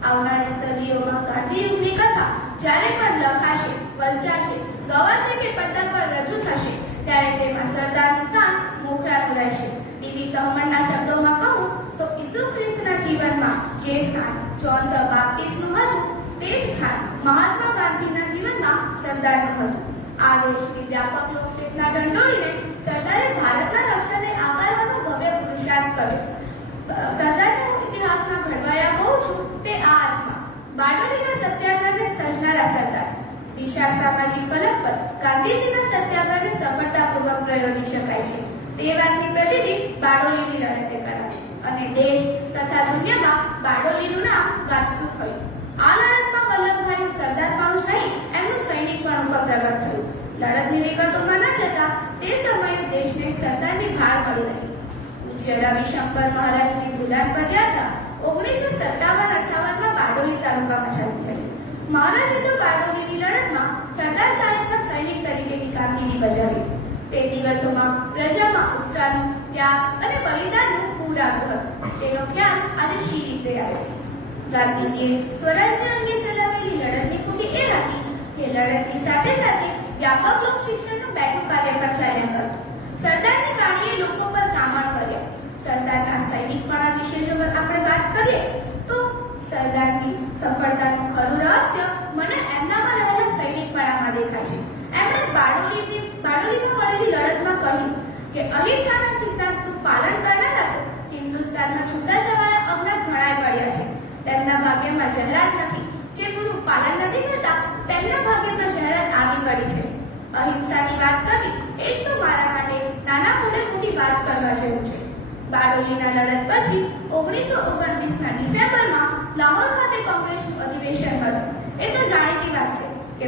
આવનારી સદીઓમાં ગાંધી યુગની કથા જ્યારે પણ લખાશે, વંચાશે, ગવાશે કે પડદા પર રજૂ થશે ત્યારે તેમાં સરદારનું સ્થાન મોખરાનું રહેશે. ડીવી તહમણના શબ્દોમાં કહું તો ઈસુ ખ્રિસ્તના જીવનમાં જે સ્થાન જ્હોન ધ બાપ્ટિસ્ટનું હતું તે સ્થાન મહાત્મા ગાંધીના જીવનમાં સરદારનું હતું. આ દેશની વ્યાપક લોકચેતના ઢંઢોળીને સરદારે ભારતના લક્ષ્યને આકારવાનો ભવ્ય પુરુષાર્થ કર્યો. સરદારને હું ઇતિહાસમાં ઘડવાયા હોઉં છું તે આ અર્થમાં બારડોલીના સત્યાગ્રહને સર્જનારા સરદાર. વિશાળ સામાજિક ફલક પર ગાંધીજીના સત્યાગ્રહને સફળતાપૂર્વક પ્રયોજી શકાય છે તે વાતની પ્રતિનિધિ બારડોલીની લડતે કરાવી અને દેશ તથા દુનિયામાં બારડોલીનું નામ ગાજતું થયું. આ લડતમાં વલ્લભભાઈનું સરદારપણું જ નહીં એમનું સૈનિકપણું પર પ્રગટ થયું. લડતની વિગતોમાં ન જતા તે સમયે દેશને સરદારની ભાળ મળી રહી. પૂજ્ય રવિશંકર મહારાજની ભૂદાન પદયાત્રા 1957-58માં બારડોલી તાલુકામાં ચાલુ થઈ. મહારાજે તો બારડોલીની લડતમાં સરદાર સાહેબના સૈનિક તરીકેની કામગીરી બજાવી. તે દિવસોમાં પ્રજામાં ઉત્સાહનું, ત્યાગ અને બલિદાનનું પૂર આવ્યું હતું. તેનો ખ્યાલ આજે શી રીતે આવ્યો? ગાંધીજીએ સ્વરાજ્ય અંગે ચલાવેલી લડતની ખૂબી એ હતી કે લડતની સાથે સાથે વ્યાપક લોક શિક્ષણનું બેઠું કાર્ય પણ ચાલ્યા કરતું. સરદારની વાણીએ લોકો પર કામણ કર્યા. સરદારના સૈનિકપણા વિશે જો આપણે વાત કરીએ તો સરદારની સફળતાનું ખરું રહસ્ય મને એમનામાં રહેલા સૈનિકપણામાં દેખાય છે. એમણે બારડોલીમાં મળેલી લડતમાં કહ્યું કે અહિંસાના સિદ્ધાંતનું પાલન કરનારા તો હિન્દુસ્તાનમાં છૂટાછવાયા અજ્ઞાત ઘણાય પડ્યા છે. તેમના ભાગ્યમાં જાહેરાત નથી. જે પૂરું પાલન નથી કરતા તેમના ભાગ્યમાં જાહેરાત આવી પડી છે. અહિંસાની વાત કરવી એ જ તો મારા માટે નાના મોઢે મોટી વાત કરવા જેવું છે. બારડોલીના લડત પછી 1929ના ડિસેમ્બરમાં લાહોર ખાતે કોંગ્રેસનું અધિવેશન મળ્યું. એ તો જાણીતી વાત છે કે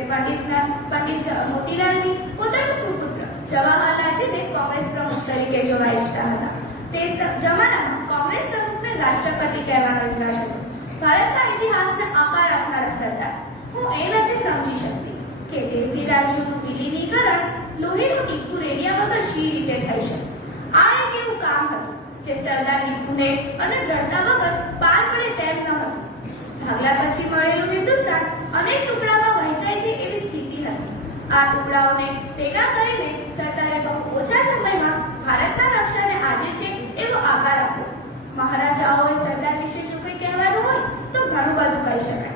પંડિત મોતીલાલજી પોતાના સુપુત્ર જવાહરલાલજીને કોંગ્રેસ પ્રમુખ તરીકે જોવા ઈચ્છતા હતા. તે જમાનામાં કોંગ્રેસ પ્રમુખને રાષ્ટ્રપતિ કહેવાનો રિવાજ હતો. ભારતના ઇતિહાસને આકાર આપનારા સરદાર હું એ નથી સમજી શકતી કે દેશી રાજ્યોનું વિલીનીકરણ લોહીનું ટીપું રેડિયા વગર શી રીતે થઈ શકે. આ એક એવું કામ હતું જે સરદારની ફૂને અને દ્રઢતા વગર પાર પડે તેમ ન હતું. ભાગલા પછી મળેલું હિન્દુસ્તાન અનેક ટુકડામાં વહેંચાય છે એવી સ્થિતિ હતી. આ ટુકડાઓને ભેગા કરીને સરદારે બહુ ઓછા સમયમાં ભારતના નકશાને આજે છે એવો આકાર આપ્યો. મહારાજાઓએ સરદાર વિશે જો કંઈ કહેવાનું હોય તો ઘણું બધું કહી શકાય.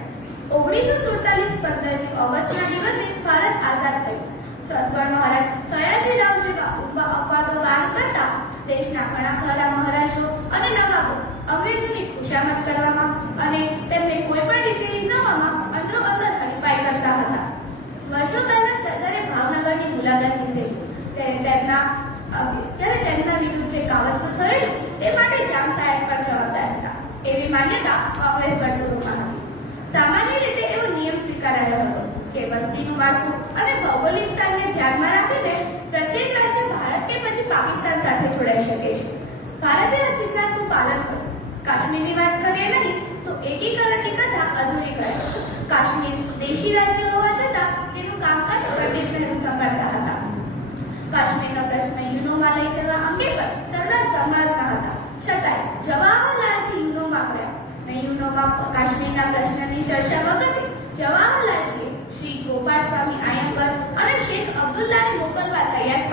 1947 15મી ઓગસ્ટના દિવસે ભારત આઝાદ થયું. સદગણ મહારાજ સયાજીરાવ જેવા ઉભા અપવાદો બાદ કરતા દેશના ઘણા ખરા મહારાજો અને નવાબો અંગ્રેજોની ખુશામત કરવામાં અને તેમને કોઈ પણ રીતે રીઝવવામાં અંદરો અંદર હરીફાઈ કરતા હતા. વર્ષો પહેલા સરદારે ભાવનગરની મુલાકાત લીધેલી ત્યારે તેમના વિરુદ્ધ જે કાવતરું થયેલું તે માટે જામ સાહેબ પર જવાબદાર હતા એવી માન્યતા કોંગ્રેસ વર્તુળોમાં હતી. સામાન્ય રીતે એવો નિયમ સ્વીકારાયો હતો કે વસ્તીનું માળખું અને ભૌગોલિક સ્થાનને ધ્યાનમાં રાખીને પ્રત્યેક રાજ્ય ભારત કે પછી પાકિસ્તાન સાથે જોડાઈ શકે છે. ભારતે આ સિદ્ધાંતનું પાલન કર્યું. કાશ્મીરની વાત કરીએ નહીં તો એકીકરણની કથા અધૂરી ગણાય. કાશ્મીર વિદેશી રાજ્ય હોવા છતાં તેનું કામકાજ પંડિત નહેરુ સંભાળતા હતા. કાશ્મીરનો પ્રશ્ન યુનોમાં લઈ જવા અંગે પણ સરદાર સંમત ન હતા. છતાંય જવાહરલાલજી યુનોમાં ગયા અને યુનોમાં કાશ્મીરના પ્રશ્નની ચર્ચા વખતે જવાહરલાલજીએ શ્રી ગોપાલ સ્વામી આયંગર અને શેખ અબ્દુલ્લાને મોકલવા તૈયાર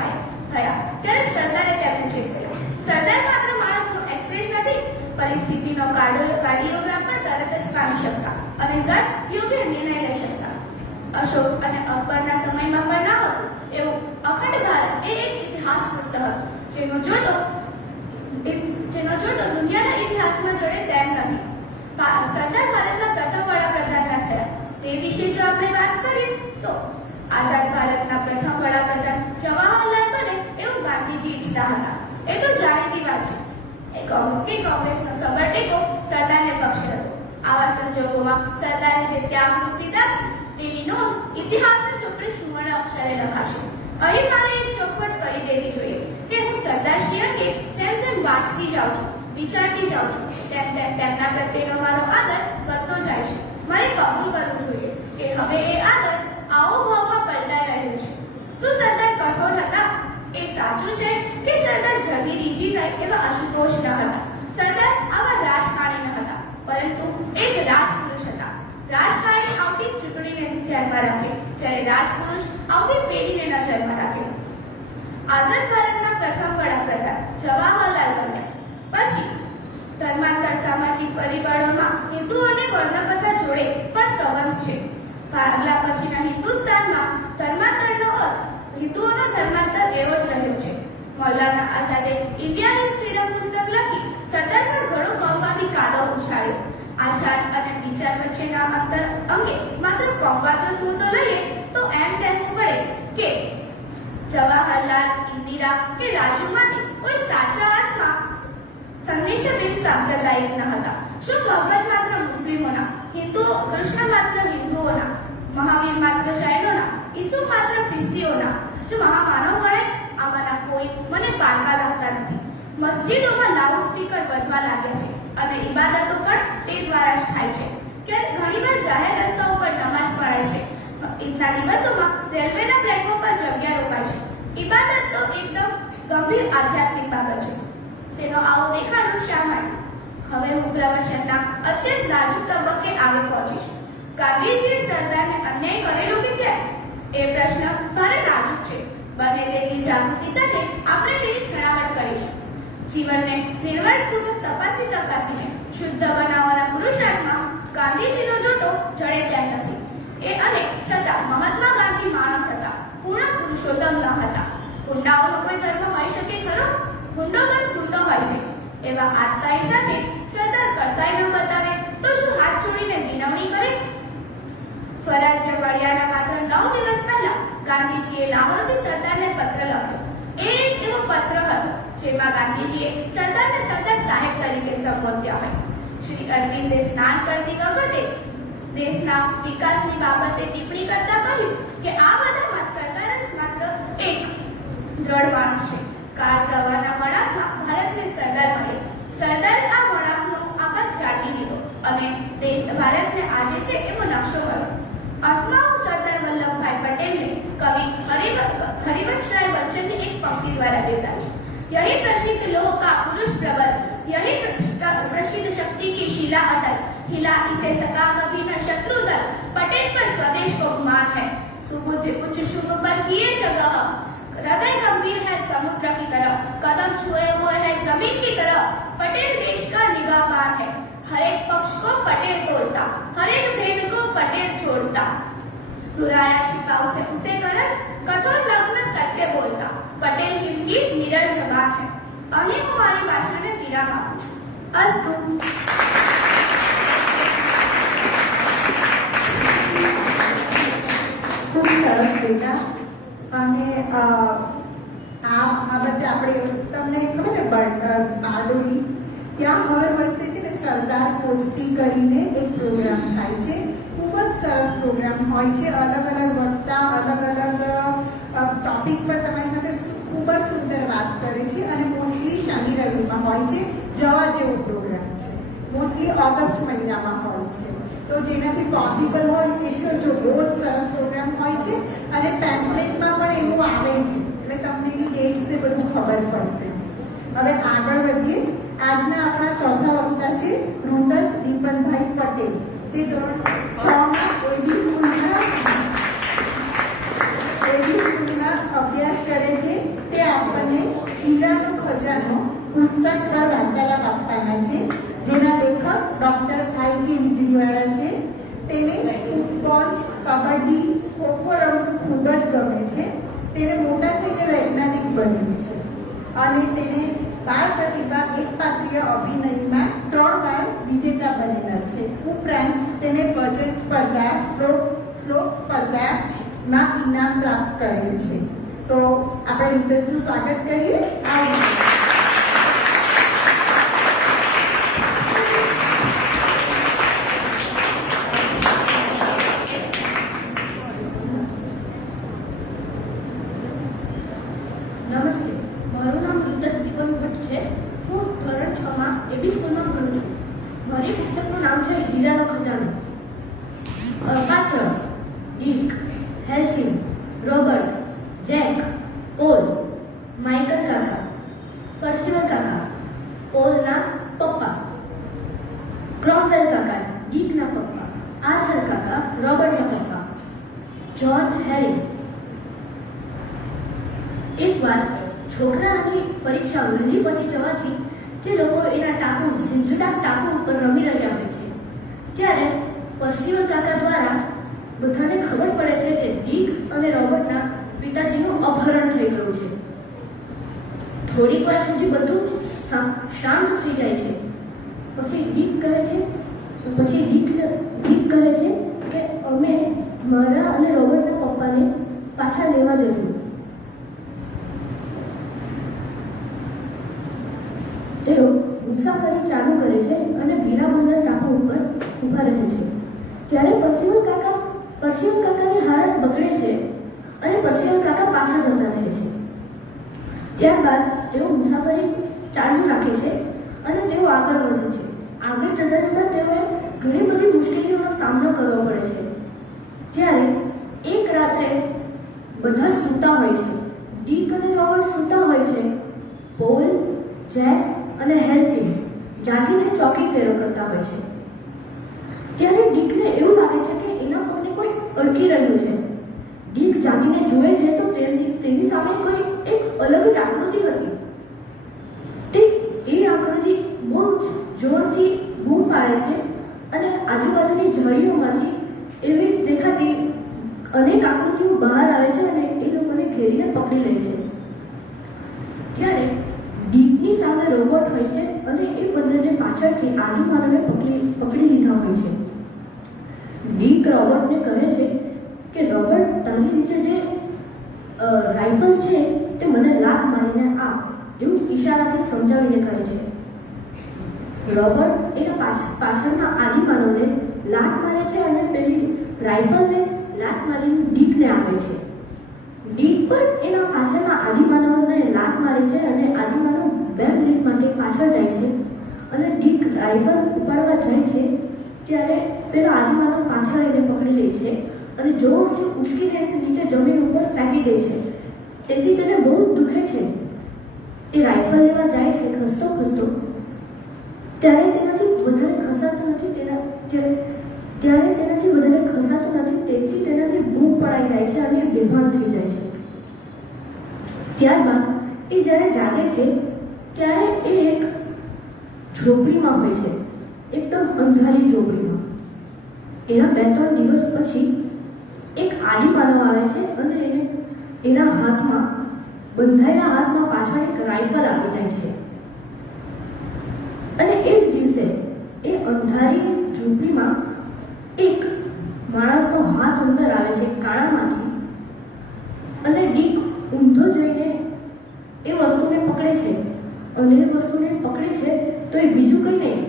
થયા ત્યારે સરદારે તેમને ચેતવ્યા. સરદાર માત્ર માણસનો એક્સપ્રેસ નથી, પરિસ્થિતિનો કાર્ડિયોગ્રામ પણ તરત જ પામી શકતા અને ઝટ યોગ્ય નિર્ણય લઈ શકતા. અશોક અને અકબરના સમયમાં પણ ન હતું એવું અખંડ ભારત એ એક ઇતિહાસ મુક્ત હતો જેનો જોડો દુનિયાના ઇતિહાસમાં જોડે તેમ નથી. સરદાર ભારતના પ્રથમ વડાપ્રધાન થયા તે વિશે જો આપણે વાત કરીએ તો આઝાદ ભારતના પ્રથમ વડાપ્રધાન જવાહરલાલ બને એવું ગાંધીજી ઈચ્છતા હતા. એ તો જાણીતી વાત છે કે કોંગ્રેસનો સબર ટેકો સરદારને પક્ષે હતો. આવા સંજોગોમાં સરદારે જે ત્યાગ મુક્તિ દાખવી તેની નોંધ ઇતિહાસના ચોપડે સુવર્ણ અક્ષરે લખાશે. અહીં મારે એક ચોખવટ કરી દેવી જોઈએ કે હું સરદારશ્રી અંગે જેમ જેમ વાંચતી જાઉં છું, વિચારતી જાઉં છું, તેમ તેમ તેમના પ્રત્યેનો મારો આદર વધતો જાય છે. મારે કબૂલ કરવું જોઈએ કે હવે એ આદર આવો ભાવમાં પલટાઈ રહ્યો છે. શું સરદાર કઠોર હતા? એ સાચું છે કે સરદાર જલ્દી રીઝી જાય એવા આશુતોષ ન હતા. સરદાર આવા રાજકારણી ન હતા, પરંતુ એક રાજપુરુષ હતા. રાજકારણી આવતી ચૂંટણીને ધ્યાનમાં રાખે, જ્યારે રાજપુરુષ આવતી પેઢીને નજરમાં રાખે. આઝાદ ભારતના પ્રથમ વડાપ્રધાન જવાહરલાલ બન્યા પછી ધર્માંતર સામાજિક પરિબળોમાં હિન્દુ અને વર્ણપ્રથા જોડે પણ સંબંધ છે. ભાગલા પછીના હિન્દુસ્તાનમાં ધર્માંતરનો અર્થ હિન્દુઓનો ધર્માંતર એવો જ રહ્યો છે. મૌલાના આઝાદે ઇન્ડિયા વિથ ફ્રીડમ પુસ્તક લખી સરદાર પર ઘણો કૌમાદી કાદવ ઉછાળ્યો. આચાર અને વિચાર વચ્ચેના અંતર અંગે માત્ર કૌમાદનો જ મુદ્દો લઈએ તો એમ કહેવું પડે કે જવાહરલાલ, ઇન્દિરા કે રાજુમાંથી કોઈ સાચા અર્થમાં સંનિષ્ઠ બિન સાંપ્રદાયિક ન હતા. શું મહમ્મદ માત્ર મુસ્લિમોના, હિન્દુઓ કૃષ્ણ માત્ર હિન્દુઓના, મહાવીર માત્ર જૈનોના, ઈસુ માત્ર ખ્રિસ્તીઓના જો મહામાનવ ગણાય? આમાંના કોઈ મને પારકા લાગતા નથી. મસ્જિદોમાં લાઉડ સ્પીકર વધવા લાગ્યા છે અને ઇબાદતો પણ તે દ્વારા જ થાય છે. ક્યારેક ઘણીવાર જાહેર રસ્તાઓ પર નમાઝ પઢાય છે. ઈદના દિવસોમાં રેલવેના પ્લેટફોર્મ પર જગ્યા રોકાય છે. ઇબાદત તો એકદમ ગંભીર આધ્યાત્મિક બાબત છે. તેનો આવો દેખાડો શા માટે? હવે હું પ્રવચનના અત્યંત નાજુક તબક્કે આવી પહોંચી છું. ગાંધીજીએ સરદારને અન્યાય કરેલો કે કેમ? એ પ્રશ્ન ભારે નાજુક છે. બને તેટલી જાગૃતિ સાથે આપણે તેની છણાવટ કરીશું. જીવનને ઝીણવટપૂર્વક તપાસીને શુદ્ધ બનાવવાના પુરુષાર્થમાં ગાંધીજીનો જોટો જડે તેમ નથી. એ અને છતાં મહાત્મા ગાંધી માણસ હતા, પૂર્ણ પુરુષોત્તમ ન હતા. ગુંડાઓનો કોઈ ધર્મ હોઈ શકે ખરો? ગુંડો બસ ગુંડો હોય છે. એવા આત્તાઈ સાથે સરદાર કરતાઈ ન બતાવે તો શું હાથ જોડીને વિનવણી કરે? સ્વરાજ્ય મળ્યાના માત્ર 9 દિવસ પહેલા ગાંધીજીએ લાહોરથી સરદારને પત્ર લખ્યો. એ એક એવો પત્ર હતો જેમાં ગાંધીજીએ સરદારને સરદાર સાહેબ તરીકે સંબોધ્યા હોય. શ્રી અરવિંદે સ્નાન કરતી વખતે દેશના વિકાસની બાબતે ટિપ્પણી કરતા કહ્યું કે આ બધામાં સરદાર જ માત્ર એક દ્રઢ માણસ છે. કાળ પ્રવાહના વળાંકમાં ભારતને સરદાર મળ્યા. સરદારે આ વળાંકનો આકાર જાળવી લીધો અને તે ભારતને આજે છે એવો નકશો મળ્યો. અંતમાં હું સરદાર વલ્લભભાઈ પટેલને કવિ હરિવંશરાય બચ્ચનની એક પંક્તિ દ્વારા બિરદાવીશ. यही प्रसिद्ध लोह का पुरुष प्रबल, यही प्रसिद्ध शक्ति की शिला अटल, हिला इसे सका कभी न शत्रु दल, पटेल पर स्वदेश को गुमान है, सुबुद्ध उच्च शुभ पर किए जगह, हृदय गंभीर है समुद्र की तरफ, कदम छुए हुए है जमीन की तरफ, पटेल देश का निगाहबान है, हर एक पक्ष को पटेल तोड़ता, हर एक भेद को पटेल छोड़ता, दुराया छिपा उसे गरज, कठोर नग्न सत्य बोलता, पटेल हिंद की निडर जबान है. અહીં હું મારી ભાષણને વિરામ આપું છું. અસ્તુ. ખૂબ સરસ બેટા. અને આ બાબતે આપણે તમને ખબર છે બારડોલી ત્યાં હર વર્ષે છે ને સરદાર ગોષ્ઠી કરીને એક પ્રોગ્રામ થાય છે. ખૂબ જ સરસ પ્રોગ્રામ હોય છે. અલગ અલગ વક્તા અલગ અલગ ટોપિક પર તમારી સાથે ખૂબ જ સુંદર વાત કરે છે અને મોસ્ટલી શનિ રવિમાં હોય છે. જવા જેવો પ્રોગ્રામ છે. મોસ્ટલી ઓગસ્ટ મહિનામાં હોય છે. તો જેનાથી પોસિબલ હોય એ જો બહુ જ સરસ પ્રોગ્રામ હોય છે અને પેમ્પલેટમાં પણ એવું આવે છે એટલે તમને એની ડેટ્સ ને બધું ખબર પડશે. હવે આગળ વધીએ. આજના આપણા ચોથા વક્તા છે ઋતજ દીપનભાઈ પટેલ. તે ધોરણ 6માં ઓઈડી સ્કૂલમાં અભ્યાસ કરે છે. તે આપણને હીરાનો ખજાનો પુસ્તક પર વાર્તાલાપ આપવાના છે, જેના લેખક ડૉક્ટર આઈ.કે. વીજળીવાળા છે. તેને ફૂટબોલ, કબડ્ડી, ખોખો રમવું ખૂબ જ ગમે છે. તેને મોટા થઈને વૈજ્ઞાનિક બન્યું છે અને તેને બાળ પ્રતિભા એકપાત્રીય અભિનયમાં 3 વાર વિજેતા બનેલા છે. ઉપરાંત તેને ભજન સ્પર્ધા, શ્લોક સ્પર્ધામાં ઇનામ પ્રાપ્ત કરેલ છે. તો આપણે ઋતજનું સ્વાગત કરીએ. નમસ્તે, મારું નામ ઋતજ દીપન ભટ્ટ છે. હું ધોરણ 6માં એબી સ્કૂલમાં ભણું છું. મારી પુસ્તકનું નામ છે હીરાનો ખજાનો. પાત્ર: ડીક, હેલ્સિંગ, રોબર્ટ, જેક, પોલ, માઇકલ કાકા, પરસિવલ કાકા, પોલના પપ્પા, ક્રોમવેલ કાકા, ડીકના પપ્પા, આર્થર કાકા, રોબર્ટના પપ્પા, જ્હોન હેરી. એકવાર છોકરાની પરીક્ષા વહેલી પતી જવાથી તે લોકો એના ટાપુ ઝિંઝુડાક ટાપુ ઉપર રમી રહ્યા હોય છે. ત્યારે પરસિવલ કાકા દ્વારા બધાને ખબર પડે છે કે ડીક અને રોબર્ટના પિતાજીનું અપહરણ થઈ ગયું છે. થોડીક વાર સુધી બધું શાંત થઈ જાય છે. પછી ડીક કહે છે કે અમે મારા અને રોબર્ટના પપ્પાને પાછા લેવા જશું. તેઓ મુસાફરી ચાલુ કરે છે અને બીરાબંદર ટાપુ ઉપર ઊભા રહે છે. ત્યારે પરસિવલ કાકાની હાલત બગડે છે અને પરસિવલ કાકા પાછા જતા રહે છે. ત્યારબાદ તેઓ મુસાફરી ચાલુ રાખે છે અને તેઓ આગળ વધે છે. આગળ જતા તેઓએ ઘણી બધી મુશ્કેલીઓનો સામનો કરવો પડે છે. ત્યારે એક રાત્રે બધા સૂતા હોય છે. ડીક અને રોબર્ટ સૂતા હોય છે. પોલ, જેક અને હેલ્સિંગ જાગીને ચોકી ફેરો કરતા હોય છે. ત્યારે ડીકને એવું લાગે છે કે એના પગને કોઈ અડકી રહ્યું છે. ડીક જાગીને જુએ છે તો તેની સામે કોઈ એક અલગ જ આકૃતિ હતી. એ આકૃતિ બહુ જોરથી બૂમ પાડે છે અને આજુબાજુની ઝાડીઓમાંથી એવી જ દેખાતી અનેક આકૃતિઓ બહાર આવે છે અને એ લોકોને ઘેરીને પકડી લે છે. ત્યારે ડીકની સામે રોબોટ હોય છે અને એ બંનેને પાછળથી આદિમાનવને પકડી લીધા હોય છે. ડીક રોબર્ટને કહે છે કે રોબર્ટ, તારી નીચે જે રાઇફલ છે તે મને લાત મારીને આપ, એવું ઈશારાથી સમજાવીને કહે છે. રોબર્ટ એના પાછળના આદિમાનવને લાત મારે છે અને પેલી રાઇફલને લાત મારીને ડીકને આપે છે. ડીક પણ એના પાછળના આદિમાનવને લાત મારે છે અને આદિમાનવ 2 મિનિટ માટે પાછળ જાય છે અને ડીક રાઇફલ ઉપાડવા જાય છે. ત્યારે પેલો આદિમાનવ પાછળ એને પકડી લે છે અને જોરથી ઉચકીને નીચે જમીન ઉપર ફેંકી દે છે. તેથી તેને બહુ દુખે છે. એ રાઇફલ લેવા જાય છે ખસતો ત્યારે તેનાથી વધારે ખસાતું નથી. તેથી તેનાથી બૂમ પડાઈ જાય છે અને બેભાન થઈ જાય છે. ત્યારબાદ એ જ્યારે જાગે છે ત્યારે એ એક ઝોપડીમાં હોય છે, એકદમ અંધારી ઝોપડીમાં. એના 2-3 દિવસ પછી એક આદિમાનવ આવે છે અને એના હાથમાં બંધાયેલા હાથમાં પાછળ એક રાઇફલ આપી જાય છે. અને એ જ દિવસે એ અંધારી ઝૂંપડીમાં એક માણસનો હાથ અંદર આવે છે કાણામાંથી અને ડીક ઊંધો જઈને એ વસ્તુને પકડે છે. અને એ વસ્તુને પકડે છે તો એ બીજું કંઈ નહીં,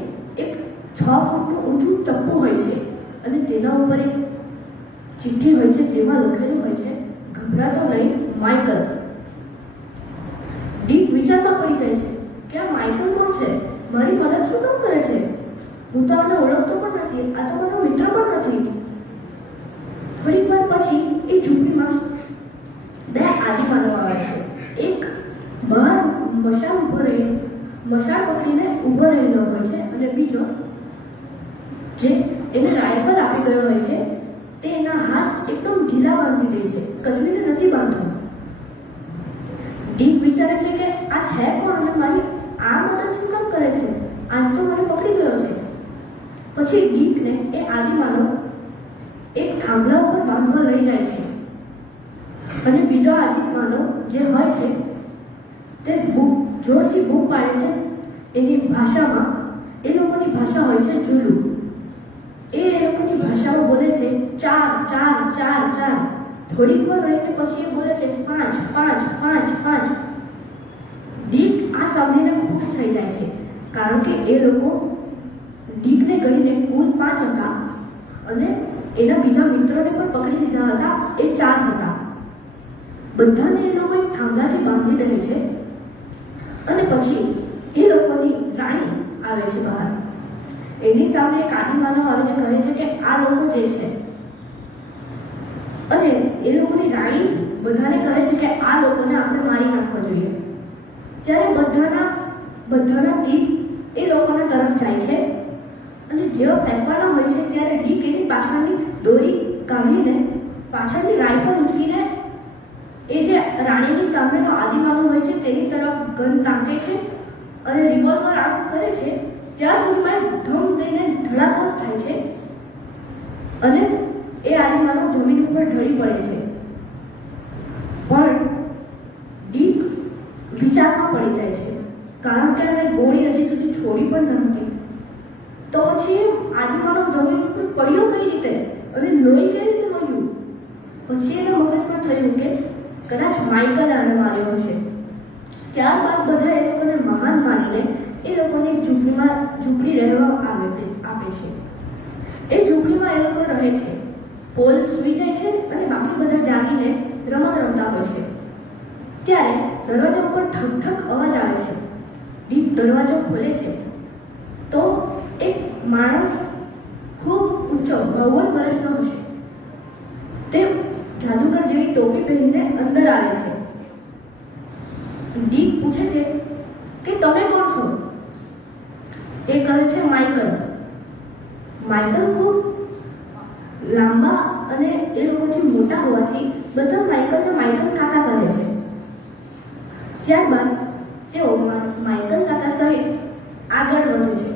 એક 6 ફૂટનું ઊંચું ચપ્પુ હોય છે અને તેના ઉપર એક ચિઠ્ઠી હોય છે જેમાં લખેલું હોય છે, ગભરાતો નહીં, માઇકલ. ડીક વિચારમાં પડી જાય છે કે આ માઇકલ કોણ છે, મારી મદદ શું કામ કરે છે. હું તો આને ઓળખતો પણ નથી, આ તો મારો મિત્ર પણ નથી. થોડીક વાર પછી એ ઝૂંપડીમાં બે આદિમાનવ આવે છે. એક બહાર મશાલ પકડીને ઊભો રહેલો હોય છે અને બીજો જે એને રાઇફલ આપી ગયો હોય છે તે એના હાથ એકદમ ઢીલા બાંધી દે છે, કચવીને નથી બાંધતો. ડીક વિચારે છે કે આ છે કોણ અને મારી આ મદદ શું કામ કરે છે? આજ તો મને પકડી ગયો છે. પછી ડીકને એ આદિમાનવ એક થાંભલા ઉપર બાંધવા લઈ જાય છે અને બીજો આદિમાનવ જે હોય છે તે જોરથી બૂમ પાડે છે. એની ભાષામાં, એ લોકોની ભાષા હોય છે ઝુલુ. એ લોકોની ભાષામાં બોલે છે 4 4 4 4. થોડીક વાર રહીને પછી એ બોલે છે 5 5 5 5. ડીક આ સાંભળીને ખુશ થઈ જાય છે કારણ કે એ લોકો ડીકને ગણીને કુલ 5 હતા અને એના બીજા મિત્રોને પણ પકડી લીધા હતા, એ 4 હતા. બધાને એ લોકો એક થાંભલાથી બાંધી દે છે અને પછી એ લોકોની રાણી આવે છે બહાર. એની સામે એક આદિમાનવ આવીને કહે છે કે આ લોકો જે છે, અને એ લોકોની રાણી બધાને કહે છે કે આ લોકોને આપણે મારી નાખવા જોઈએ. ત્યારે બધાના તીર એ લોકોના તરફ જાય છે અને જેવો ફેંકવાના હોય છે ત્યારે ડીક એની પાછળની દોરી કાઢીને પાછળની રાઇફલ ઉંચકીને એ જે રાણીની સામેનો આદિમાનવ હોય છે તેની તરફ ગન તાકે છે અને રિવોલ્વર આગ કરે છે. ત્યાં સુધીમાં ધમ દઈને ધડાકો થાય છે અને એ આદિમાનવ જમીન ઉપર ઢળી પડે છે. પણ ડીક વિચારમાં પડી જાય છે કારણ કે એને ગોળી હજી સુધી છોડી પણ ન હતી. તો પછી આદિમાનવ જમીન ઉપર પડ્યો કઈ રીતે અને લોહી કઈ રીતે વહ્યું? પછી એના મગજમાં થયું કે કદાચ માઇકલ આને માર્યો હશે. ત્યારબાદ બધા એ લોકોને મહાન માનીને એ લોકોને ઝૂંપડી રહેવા આપે છે. એ ઝૂંપડીમાં એ લોકો રહે છે. પોલ સૂઈ જાય છે અને બાકી બધા જાગીને રમત રમતા હોય છે. ત્યારે દરવાજા ઉપર ઠક ઠક અવાજ આવે છે. ડીક દરવાજો ખોલે છે તો એક માણસ ખૂબ ઊંચો 52 વર્ષનો હશે. તે જાદુગર જેવી ટોપી પહેરીને અંદર આવે છે. ડીક પૂછે છે કે તમે કોણ છો? એ કહે છે માઇકલ. માઇકલ ખૂબ લાંબા અને એ લોકોથી મોટા હોવાથી બધા માઇકલ કાકા કહે છે. ત્યારબાદ તેઓ માઇકલ કાકા સહિત આગળ વધે છે.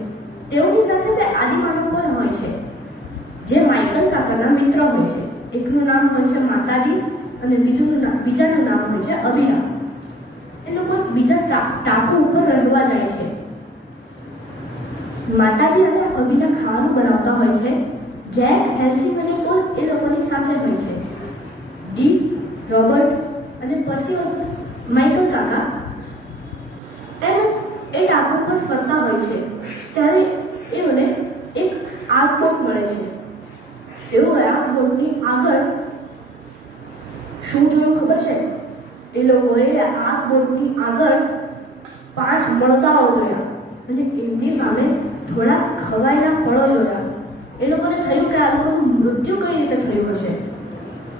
તેઓની સાથે બે આદિમાનવ પણ હોય છે જે માઇકલ કાકાના મિત્ર હોય છે. એકનું નામ હોય છે માતાજી અને બીજાનું નામ હોય છે અભિલા. એ લોકો બીજા ટાપુ ઉપર રહેવા જાય છે. માતાજી અને અભિલા ખાવાનું બનાવતા હોય છે. જેક, હેલ્સિંગ અને પોલ એ લોકોની સાથે હોય છે. ડીક, રોબર્ટ અને પછી માઇકલ કાકા એ ટાપુ પર ફરતા હોય છે. ત્યારે એઓને એક આગ બોટ મળે છે. તેઓ આ બોટની આગળ શું જોયું ખબર છે? એ લોકોએ આ બોટની આગળ 5 મળતાઓ જોયા અને એમની સામે થોડા ખવાયેલા ફળો જોયા. એ લોકોને થયું કે આ લોકોનું મૃત્યુ કઈ રીતે થયું હશે.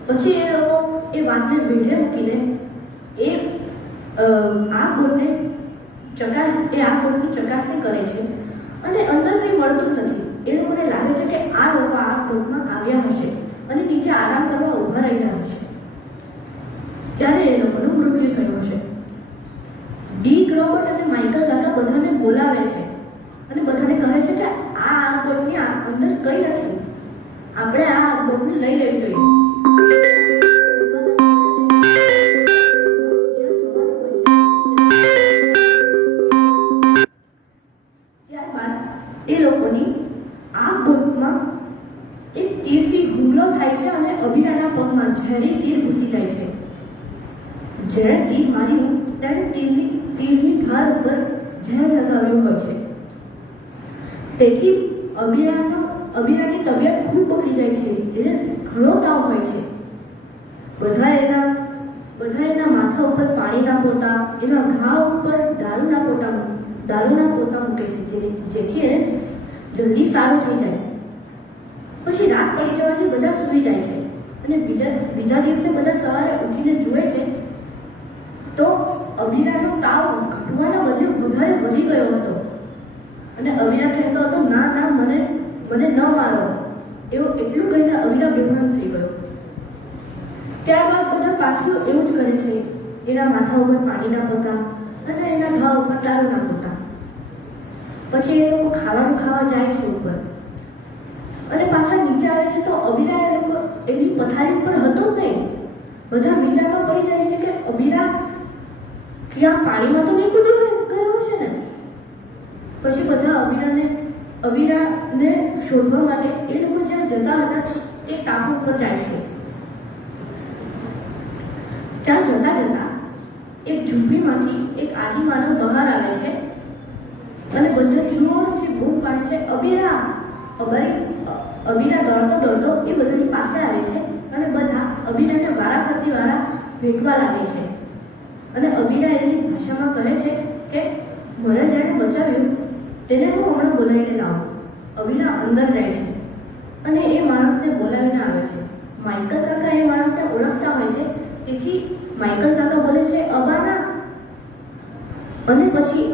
પછી એ લોકો એ વાતને વેઢે મૂકીને આ બોટની ચકાસણી કરે છે અને અંદર કંઈ મળતું નથી. એ લોકોને લાગે છે કે આ લોકો આ બોટમાં આવ્યા હશે અને નીચે આરામ કરવા ઊભા રહ્યા હશે. ત્યારે એ લોકોનું મૃત્યુ થયું હશે. ડીક, રોબર્ટ અને માઇકલ કાકા બધાને બોલાવે છે અને બધાને કહે છે કે આ બોટની અંદર કંઈ નથી, આપણે આ બોટને લઈ લેવી જોઈએ. ત્યારબાદ એ લોકોની આ બોટમાં એક તીરથી હુમલો થાય છે અને અભિરાના પગમાં ઝેરી તીર ઘૂસી જાય છે. જ્યારે તીર માર્યું ત્યારે તીરની ધાર ઉપર ઝેર લગાવ્યું હોય છે. તેથી અભિરાની તબિયત ખૂબ બગડી જાય છે. એને ઘણો તાવ હોય છે. બધા એના માથા ઉપર પાણીના પોતા, એના ઘા ઉપર દારૂના પોતા મૂકે છે જેથી એને જલ્દી સારું થઈ જાય. પછી રાત પડી જવાથી બધા સૂઈ જાય છે અને બીજા દિવસે બધા સવારે ઉઠીને જુએ છે તો અમીરાનો તાવ ઘટવાના બદલે વધારે વધી ગયો હતો અને અમીરા કહેતો હતો, ના ના, મને ન મારો. એવું એટલું કહીને અમીરા બેભાન થઈ ગયો. ત્યારબાદ બધા પાછું એવું જ કરે છે. એના માથા ઉપર પાણીના પોતા અને એના ઘા ઉપર દારૂના પોતા. પછી એ લોકો ખાવાનું ખાવા જાય છે ઉપર અને પાછા નીચે આવે છે તો અમીરા એ લોકો એની પથારી ઉપર હતો જ નહીં. બધા વિચારમાં પડી જાય છે કે અમીરા ક્યાં પાણીમાં તો નહીં કૂદી ગયો છે ને. પછી બધા અમીરાને શોધવા માટે એ લોકો જ્યાં જતા હતા તે ટાપુ ઉપર જાય છે. ત્યાં જતા એક ઝૂંપડીમાંથી એક આદિમાનવ બહાર આવે છે અને બધા જોરથી બૂમ પાડે છે, અમીરા! અમીરા દોડતો એ બધાની પાસે આવે છે અને બધા અમીરાને વારા ભેટવા લાગે છે અને અમીરા એની ભાષામાં કહે છે કે મને જેણે બચાવ્યું તેને હું હમણાં બોલાવીને લાવું. અમીરા અંદર જાય છે અને એ માણસને બોલાવીને આવે છે. માઇકલ કાકા એ માણસને ઓળખતા હોય છે, તેથી માઇકલ કાકા બોલે છે, અબાના. અને પછી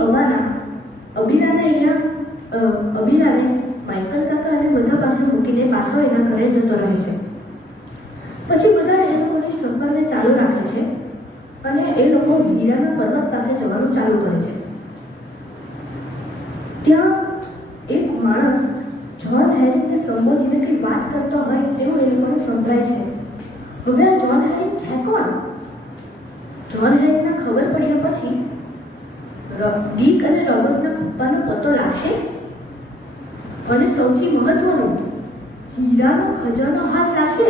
અમીરાને માઇકલ કાકા અને બધા પાસે મૂકીને પાછો એના ઘરે જતો રહે છે. પછી બધા એ લોકોની સફરને ચાલુ રાખે છે અને એ લોકો હીરાના પર્વત પાસે જવાનું ચાલુ કરે છે. ત્યાં એક માણસ જ્હોન હેરિંગને સંબોધીને કંઈ વાત કરતો હોય તેવું એ લોકોને સંભળાય છે. હવે આ જ્હોન હેરિંગ છે કોણ? જ્હોન હેરિંગને ખબર પડ્યા પછી ડીક અને રોબર્ટના પપ્પાનો પત્તો લાગશે અને સૌથી મહત્વનું, હીરાનો ખજાનો હાથ લાગશે.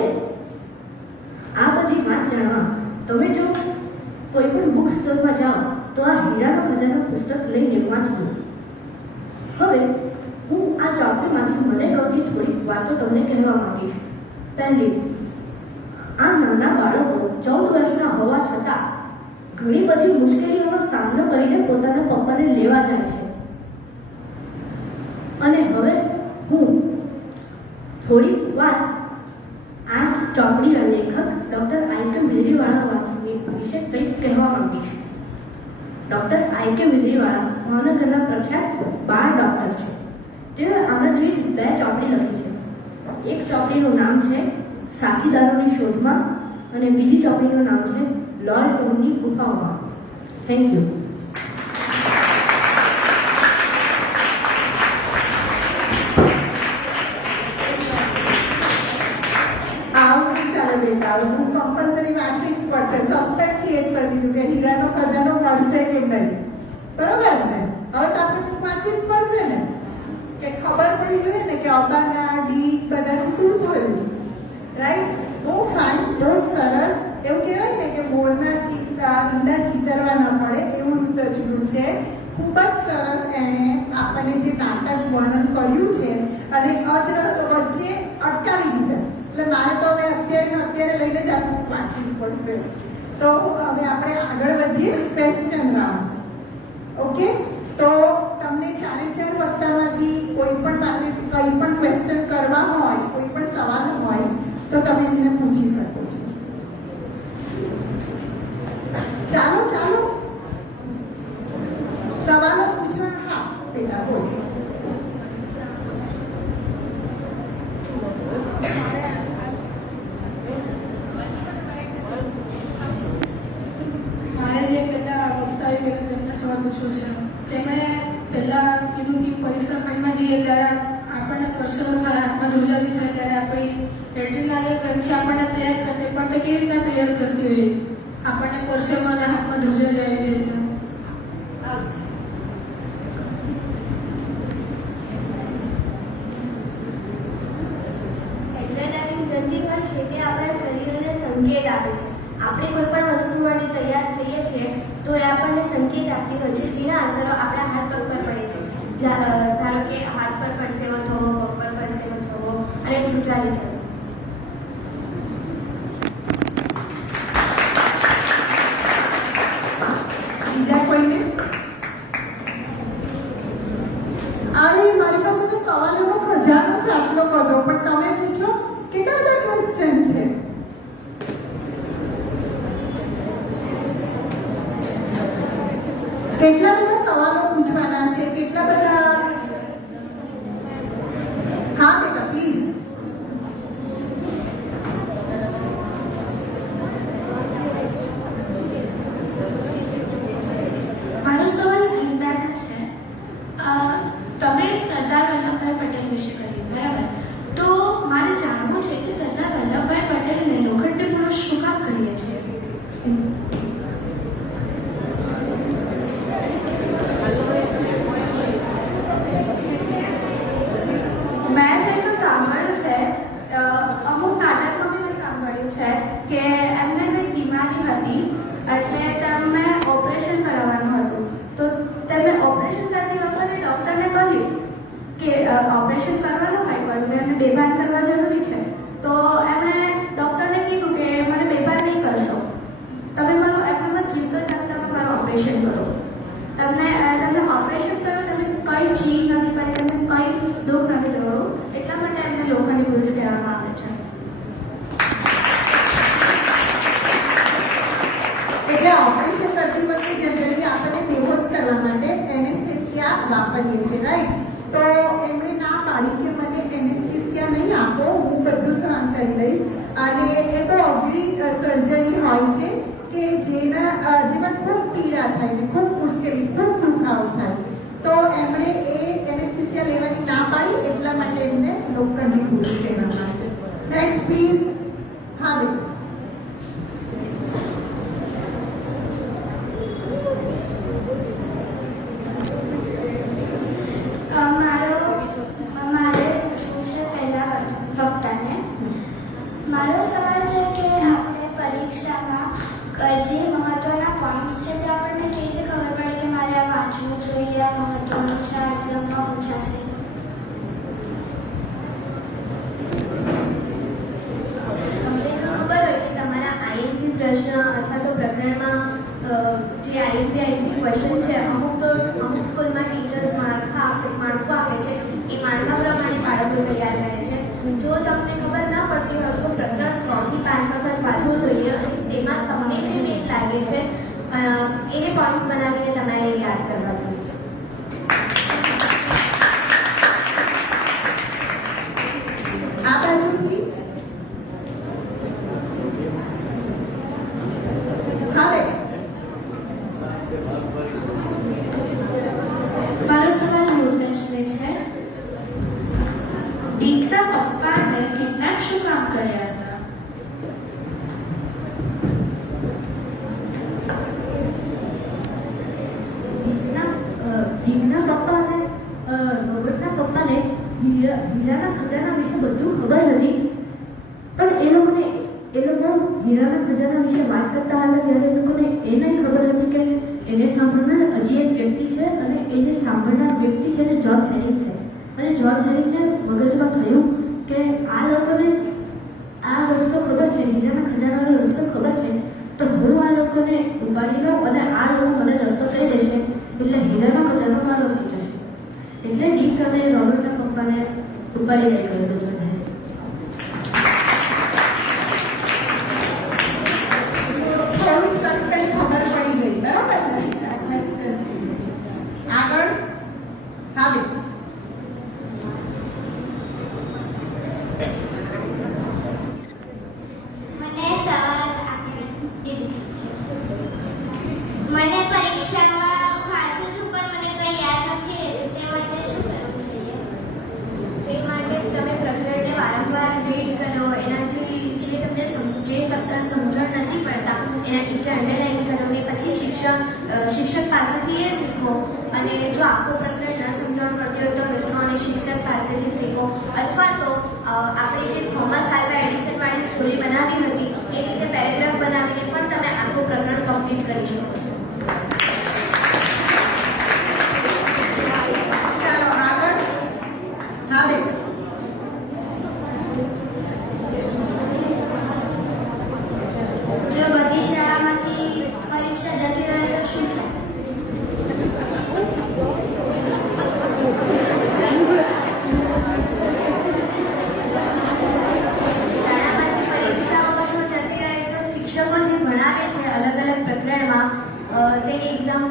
આ બધી વાત જાણવા તમે જો કોઈ પણ બુક સ્ટોરમાં જાઓ તો આ હીરાનો ખજાનો પુસ્તક લઈને વાંચજો. હવે હું આ ચોપડીમાંથી મને ગમતી થોડીક વાતો તમને કહેવા માંગીશ. પહેલી, આ નાના બાળકો 14 વર્ષના હોવા છતાં ઘણી બધી મુશ્કેલીઓનો સામનો કરીને પોતાના પપ્પાને લેવા જાય છે. અને હવે હું થોડીક વાત આ ચોપડીના લેખક ડૉક્ટર આઈ.કે. વીરીવાળા વિશે કંઈક કહેવા માંગીશ. ડૉક્ટર આઈ.કે. વીરીવાળા ભાવનગરના પ્રખ્યાત બાળ ડૉક્ટર છે. તેઓએ આના જેવી 2 ચોપડી લખી છે. એક ચોપડીનું નામ છે સાથીદારોની શોધમાં અને બીજી ચોપડીનું નામ છે લોર્ડ ટોમની ગુફાઓમાં. Thank you. હું કમ્પલસરી વાંચવી જ પડશે. સસ્પેન્સ ક્રિએટ કરી દીધું કે હીરાનો ખજાનો મળશે કે નહીં. બરોબર ને? હવે તો આપણે વાંચવી જ પડશે ને, કે ખબર પડી જોઈએ ને કે અબાના ડીક બધાનું શું થયું. રાઈટ? બહુ ફાઇન, બહુ સરસ. એવું કહેવાય ને કે મોરના ઈંડા ચીતરવા ન પડે એવું રચનું છે. ખૂબ જ સરસ એણે આપણને જે નાટક વર્ણન કર્યું છે અને વચ્ચે અટકાવી દીધા. એટલે મારે તો હવે અત્યારે લઈને જ આપણું વાંચવું પડશે. તો હવે આપણે આગળ વધીએ. Question round. ઓકે? તો તમને 4 વક્તામાંથી કોઈ પણ પાસે કંઈ પણ ક્વેશ્ચન કરવા હોય, કોઈ પણ સવાલ હોય તો તમે એમને પૂછી શકો છો. ચાલો સવાલો પૂછવા. હા બેટા બોલ. તેમણે પહેલાં કીધું કે પરીક્ષા ખંડમાં જઈએ ત્યારે આપણને પરસેવો થાય, આત્મધ્રુજારી થાય ત્યારે આપણી રેટિનાલે ગ્રંથિ આપણને તૈયાર કરતી, પણ તે કેવી રીતના તૈયાર કરતી હોય? આપણને પરસેવો અને હાથમાં ધ્રુજારી આવી જાય છે. એડ્રેનાલિન ગ્રંથિ હોય છે તે આપણા શરીરને સંકેત આપે છે. આપણે કોઈ પણ વસ્તુ માટે તૈયાર થઈએ છીએ તો એ આપણને સંકેત આપતી હોય છે, જેના અસરો આપણા હાથ પગ પર પડે છે. ધારો કે હાથ પર પરસેવો થવો, પગ પર પરસેવો થવો અને ધ્રુજારી જવું. બીજા કોઈને? અરે મારી પાસે તો સવાલો દાખલો કરો, પણ તમે પૂછો કેટલા બધા ક્વેશ્ચન છે. કેટલા બધા સવાલો પૂછવાના છે, કેટલા બધા. હા બેટા પ્લીઝ. મારો સવાલ ગીતાનો છે. તમે સરદાર વલ્લભભાઈ પટેલ વિશે કહ્યું, બરાબર? તો મારે જાણવું છે કે સરદાર વલ્લભભાઈ પટેલને લોખંડી પુરુષ શું કામ કહીએ છીએ? મેં જેટલું સાંભળ્યું છે, અમુક નાટકમાં મેં સાંભળ્યું છે કે એમને કંઈક બીમારી હતી, એટલે તેમને ઓપરેશન કરાવવાનું હતું. તો તેમને ઓપરેશન કરતી વખતે ડૉક્ટરને કહ્યું કે ઓપરેશન કરવાનું હોય પરંતુ એમને બેભાન કરવા જરૂરી છે. તો એમણે ડૉક્ટરને કીધું કે મને બેભાન નહીં કરશો, તમે મારું એમના જીવતો જાગતા તમે મારું ઓપરેશન કરો. તમને ઓપરેશન કરો, તમે કંઈ જીવ નથી કરી, તમને કંઈ દુઃખ નથી થયું, એટલા માટે એમને લોખંડી પુરુષ કહેવામાં આવે છે. એટલે ઓપરેશન કરતી વખતે જનરલી આપણને બેહોશ કરવા માટે એનેસ્થેસિયા વાપરીએ છીએ, રાઈટ? તો એમણે ના પાડી કે મને એનેસ્થેસિયા નહીં આપો, હું બધું સહન કરી લઈશ. અને એ બહુ અઘરી સર્જરી હોય છે કે જેમાં ખૂબ પીડા થાય ને ખૂબ મુશ્કેલી, ખૂબ દુખાવો થાય. તો એમણે એ એનેસ્થેસિયા લેવાની ના પાડી, એટલા માટે એમને લોખંડી પુરુષ કહેવામાં આવે છે. Next please. હા બેટા. મારો સવાલ છે કે આપણે પરીક્ષામાં જે મહત્વના પોઈન્ટ્સ છે તે આપણને કેવી રીતે ખબર પડે કે મારે આ વાંચવું જોઈએ, આ મહત્વનું છે, આ એક્ઝામમાં પૂછાશે? તમને જો ખબર હોય કે તમારા આઈએમપી પ્રશ્ન અથવા તો પ્રકરણમાં જે આઈએમપી ક્વેશ્ચન છે, અમુક સ્કૂલમાં ટીચર્સ માળખું આપે છે, એ માળખા પ્રમાણે બાળકો તૈયાર કરે છે. જો તમને ખબર ના પડતી હોય તો પ્રકરણ 3 થી 5 વખત વાંચવું જોઈએ અને તેમાં તમને જે મેન લાગે છે એને પોઈન્ટ્સ બનાવીને તમારે યાદ કરવા જોઈએ. આ બાજુથી. હવે મારો સવાલ નૂતનને છે. દીકરા પપ્પાને કિડનેપ શું કામ કર્યા હતા? ડીમના પપ્પાને રોબર્ટના પપ્પાને હીરાના ખજાના વિશે બધું ખબર હતી, પણ એ લોકો હીરાના ખજાના વિશે વાત કરતા હતા ત્યારે એ લોકોને એ નહીં ખબર હતી કે એને સાંભળનાર હજી એક વ્યક્તિ છે, અને એ જે સાંભળનાર વ્યક્તિ છે તે જ્યોર્જ હેરિંગ છે. અને જ્યોર્જ હેરિંગને મગજમાં થયું કે આ લોકોને આ રસ્તો ખબર છે, હીરાના ખજાનાનો રસ્તો ખબર છે, તો હું આ લોકોને ઉપાડી લઉં અને આ લોકો મને રસ્તો કહી દેશે, એટલે હીરાનો ખજાનો મારો થઈ જશે. એટલે ડીક અને રોબર્ટના પપ્પાને ઉપાડી લઈ ગયો હતો જ્યોર્જ હેરિંગ. થોડુંક સસ્પેન્સ ખબર પડી ગઈ, બરાબર ને? ક્વેશ્ચન આગળ. હા બેટા. મને સવાલ આપી દીધી. મને પરીક્ષામાં વાંચું છું પણ મને કંઈ યાદ નથી રહેતું, તે માટે શું કરવું જોઈએ? તે માટે તમે પ્રકરણને વારંવાર રીડ કરો, એનાથી જે તમને સમજણ નથી પડતા એના નીચે અંડરલાઈન કરો ને પછી શિક્ષક પાસેથી એ શીખો. અને જો આખો પ્રકરણ ન સમજણ પડતી હોય તો મિત્રો અને શિક્ષક પાસેથી શીખો, અથવા તો આપણે જે થોમસ આલ્વા એડિસન વાળી સ્ટોરી બનાવી હતી એ રીતે પેરેગ્રાફ બનાવીને પણ તમે આખું પ્રકરણ કમ્પ્લીટ કરી શકો છો. ચાલો આગળ. હા બેટા. જો બધી શાળામાંથી પરીક્ષા જતી રહે તો શું થાય?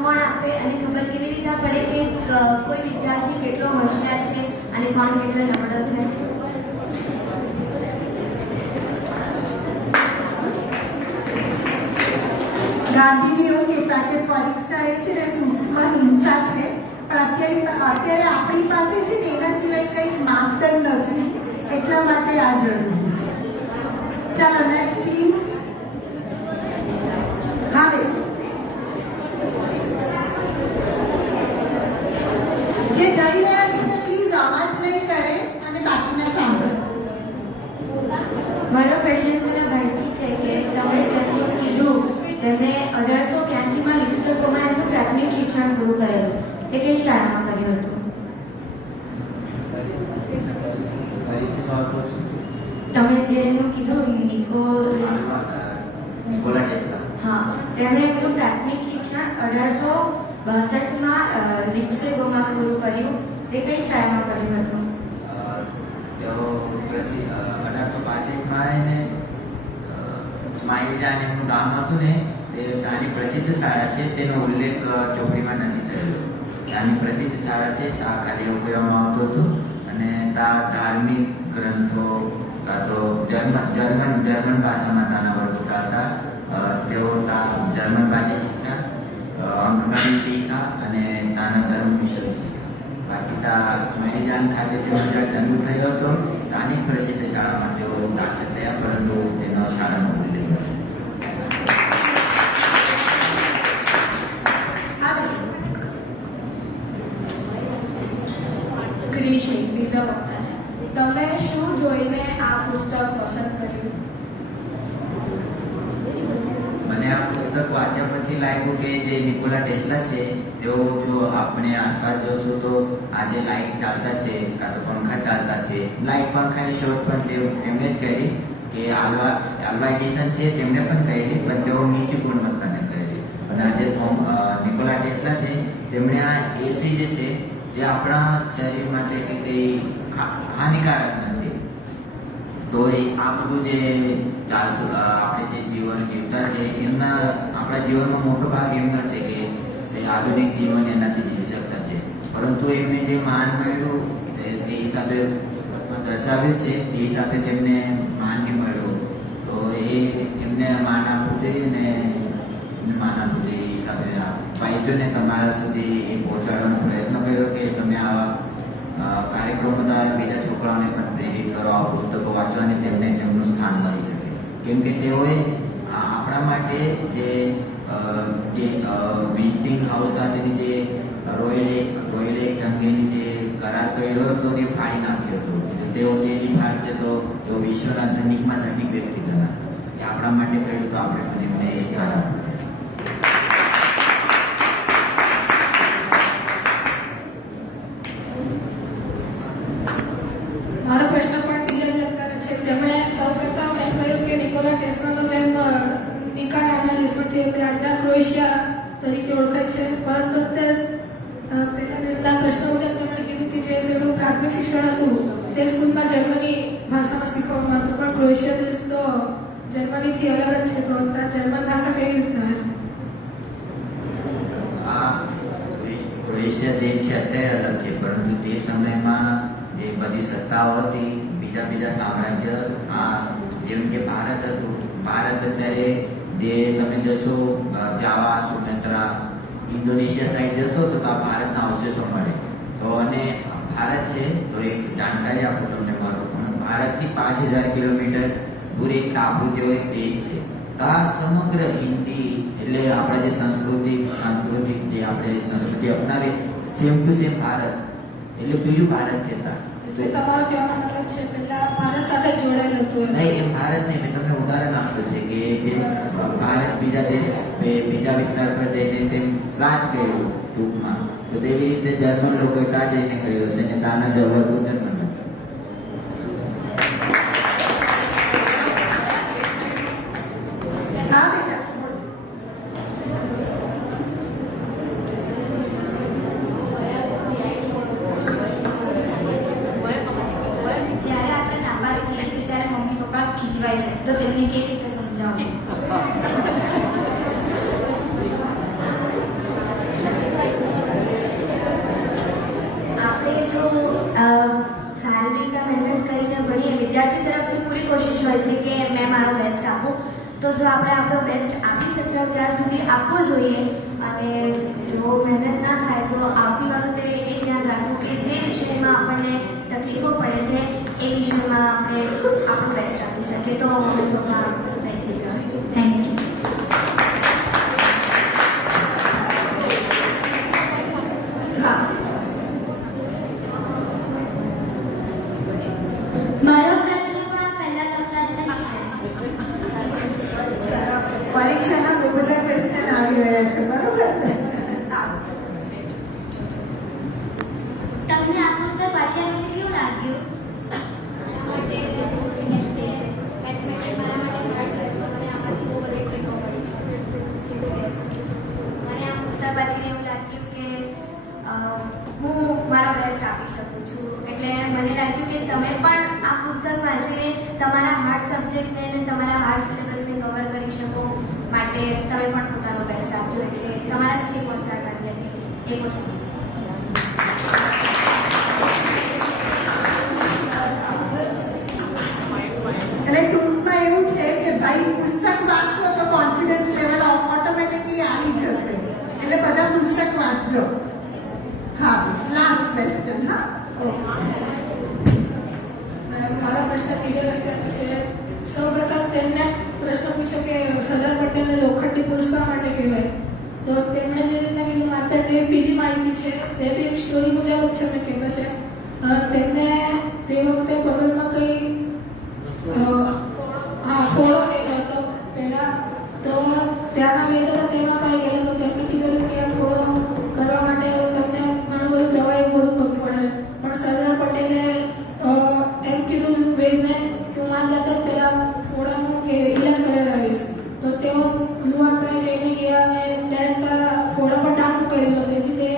કોણ આપે અને ખબર કેવી રીતે પડે કે કોઈ વિદ્યાર્થી કેટલો હોશિયાર છે અને કોણ કેટલો નબળો છે? ગાંધીજી એવું કહેતા કે પરીક્ષા એ છે ને સૂક્ષ્મ હિંસા છે, પણ અત્યારે આપણી પાસે છે ને એના સિવાય કંઈ માપદંડ નથી, એટલા માટે આ જરૂરી છે. ચાલો નેક્સ્ટ પ્લીઝ. હવે જે જઈ રહ્યા છે ને પ્લીઝ અવાજ નહીં કરે અને બાકીના સાંભળો. મારો ક્વેશ્ચન પેલા ભાઈથી છે કે તમે જેટલું કીધું તેમણે 1882માં લિપ્સકોમાં એમનું પ્રાથમિક શિક્ષણ પૂરું કરેલું, તે કઈ શાળામાં કર્યું હતું? ફરીથી સવાલ પૂછો. તમે જે એનું કીધું નિકોલા ટેસ્લા. હા, તેમણે એમનું પ્રાથમિક શિક્ષણ 1862માં લિપ્સકોમાં પૂરું કર્યું, તે કઈ શાળામાં કર્યું હતું? તેઓ પછી 1862માં એને સ્માઇલ જાન એમનું ગામ હતું ને, તે ત્યાંની પ્રસિદ્ધ શાળા છે, તેનો ઉલ્લેખ ચોપડીમાં નથી થયેલો. ત્યાંની પ્રસિદ્ધ શાળા છે, ત્યાં ખાલી એવું કહેવામાં આવતું હતું અને ત્યાં ધાર્મિક ગ્રંથો કાં તો જર્મન ભાષામાં ત્યાંના વર્ગો ચાલતા. તેઓ ત્યાં જર્મન ભાષા શીખ્યા, અંકગણિત શીખ્યા અને ત્યાંના ધર્મ વિશે શીખ્યા. બાકી ત્યાં સ્માઇલ જાન ખાતે તેનો જન્મ થયો હતો, ત્યાંની પ્રસિદ્ધ શાળામાં તેઓ દાખલ થયા, પરંતુ તેનો શાળાનો ઉલ્લેખ નથી. ક્રિશી, બીજા વખતે તમે શું જોઈને આ પુસ્તક પસંદ કર્યું? મને આ પુસ્તક વાંચ્યા પછી લાગ્યું કે જે નિકોલા ટેસ્લા છે તેઓ જો આપણે આસપાસ જોશું તો આજે લાઇટ ચાલતા છે કાં તો પંખા ચાલતા છે. લાઇટ પંખાની શોધ પણ તેમણે જ કરી, કે આલ્વા એડિસન છે તેમણે પણ કરી, પણ તેઓ નીચી ગુણવત્તાને કરેલી. અને આજે નિકોલા ટેસ્લા છે તેમણે આ એસી જે છે જે આપણા શરીર માટે કંઈ હાનિકારક નથી. તો એ આ બધું જે ચાલતું આપણે જે જીવન જીવતા છે એમના આપણા જીવનનો મોટો ભાગ એમનો છે કે તે આધુનિક જીવન એનાથી જીવી શકતા છે, પરંતુ એમને જે માન મળ્યું તે હિસાબે દર્શાવ્યું છે, તે હિસાબે તેમને માન નહીં મળ્યું. તો એ એમને માન આપવું જોઈએ ને માન આપવું જોઈએ. એ હિસાબે ભાઈઓને તમારા સુધી એ પહોંચાડવાનો પ્રયત્ન કર્યો કે તમે આવા કાર્યક્રમો દ્વારા બીજા છોકરાઓને પણ પ્રેરિત કરો આ પુસ્તકો વાંચવાની, તેમને તેમનું સ્થાન મળી શકે. કેમ કે તેઓએ આપણા માટે જે બિલ્ડિંગ હાઉસ સાથેની જે રોયલ એક અંગેની જે કરાર કર્યો હતો તે ફાડી નાખ્યો હતો. તેઓ તેની ફાડતે તો તેઓ વિશ્વના ધનિકમાં ધનિક વ્યક્તિ ગણાતા. એ આપણા માટે કર્યું તો આપણે પણ એમને એ સ્થાન આપવું છે. મારો પ્રશ્ન પણ બીજા વ્યક્તિને છે. તેમણે સૌપ્રથમ એમ કહ્યું કે નિકોલા ટેસ્લાનો જન્મ નિકા નામના દેશમાંથી, એટલે આજના ક્રોએશિયા તરીકે ઓળખાય છે. પરંતુ અત્યારે પહેલા પ્રશ્ન મુજબ તેમણે કીધું કે જે તેમનું પ્રાથમિક શિક્ષણ હતું તે સ્કૂલમાં જર્મની ભાષામાં શીખવવામાં હતું, પણ ક્રોએશિયા દેશ તો જર્મનીથી અલગ જ છે, તો જર્મન ભાષા કેવી રીતના? ક્રોએશિયા જે છે અત્યારે અલગ છે, પરંતુ તે સમયમાં જે બધી સત્તાઓ હતી, બીજા સામ્રાજ્ય, જેમ કે ભારત હતું. ભારત અત્યારે જે તમે જશો જાવા, સુમેત્રા, ઇન્ડોનેશિયા સાઈડ જશો તો ત્યાં ભારતના અવશેષો મળે. તો અને ભારત છે તો એક જાણકારી આપું તમને મહત્વપૂર્ણ, ભારતથી 5000 કિલોમીટર દૂર એક ટાપુ જેવો એક દેશ છે. ત્યાં સમગ્ર હિન્દી એટલે આપણે જે સાંસ્કૃતિક જે આપણે સંસ્કૃતિ અપનાવી સેમ ટુ સેમ ભારત એટલે બીજું ભારત છે ત્યાં. તો તમારો કહેવાનો મતલબ છે પહેલા ભારત સાથે જોડાયેલું હતું? નહીં, એમ ભારત નહીં. મેં તમને ઉદાહરણ આપ્યું છે કે જે ભારત બીજા વિસ્તાર પર જઈને તેમ રાજ કર્યું ટૂંકમાં, તો તેવી રીતે જર્મન લોકોએ ત્યાં જઈને કર્યું હશે ને ત્યાંના જવહરનું જન્મ નથી. હા બેટા. જ્યારે આપણે નાપાસ થઈએ છીએ ત્યારે મમ્મી પપ્પા ખીચવાય છે, તો તેમને કેવી રીતે સમજાવવું? વિદ્યાર્થી તરફથી પૂરી કોશિશ હોય છે કે મેં મારો બેસ્ટ આપું. તો જો આપણે આપણો બેસ્ટ આપી શકીએ ત્યાં સુધી આપવો જોઈએ. અને જો મહેનત ના થાય તો આવતી વખતે એ ધ્યાન રાખવું કે જે વિષયમાં આપણને તકલીફો પડે છે એ વિષયમાં આપણે આપણું બેસ્ટ આપી શકીએ. તો થેન્ક યુ. હા, મારો પ્રશ્ન પણ પહેલા કરતા જ છે. પરીક્ષાના બહુ બધા ક્વેશ્ચન આવી રહ્યા છે, બરોબર ને? તમને આ પુસ્તક વાંચ્યા પછી કેવું લાગ્યું? મને આ પુસ્તક વાંચીને એવું લાગ્યું કે હું મારો બેસ્ટ આપી શકું છું. એટલે મને લાગ્યું કે તમે પણ આ પુસ્તક વાંચીને તમારા હાર્ડ સબ્જેક્ટને અને તમારા હાર્ડ સિલેબસને કવર કરી શકો માટે તમે પણ પોતાનો બેસ્ટ આપજો. એટલે તમારા સુધી પહોંચાડવાની હતી એ પહોંચાડી. એટલે ટૂંકમાં એવું છે કે ભાઈ પુસ્તક વાંચશો તો કોન્ફિડન્સ લેવલ ઓટોમેટિકલી આવી જશે. એટલે બધા પુસ્તક વાંચજો. હા, લાસ્ટ ક્વેશ્ચન. હા, મારા પ્રશ્ન ત્રીજો વ્યક્તિ છે. સૌપ્રથમ તેમને પ્રશ્ન પૂછ્યો કે સરદાર પટેલને લોખંડી પુરુષ શા માટે કહેવાય? તો તેમણે જે રીતના કીધું માત્ર તે બીજી માહિતી છે તે બી એક સ્ટોરી મુજબ જ છે મેં કહેવું છે. તેમને તે વખતે બગલમાં કંઈ ફોડો થઈ ગયો હતો પહેલાં. તો ત્યાંના વેદ હતા તેમાં પાઈ ગયેલા. તો તેમને કીધેલું કે આ ફોડો કરવા માટે તમને ઘણું બધું દવાઈ બધું કરવું પડે. પણ સરદાર પટેલે એમ કીધું વેદને કે હું આ જાતે પહેલાં ફોડાનું કે ઇલાજ કરાવી આવીશ. તો તેઓ લુવારભાઈ જઈને ગયા અને ડાયરેક્ટ ફોડા પર ટાંકું કર્યું હતું. તેથી તે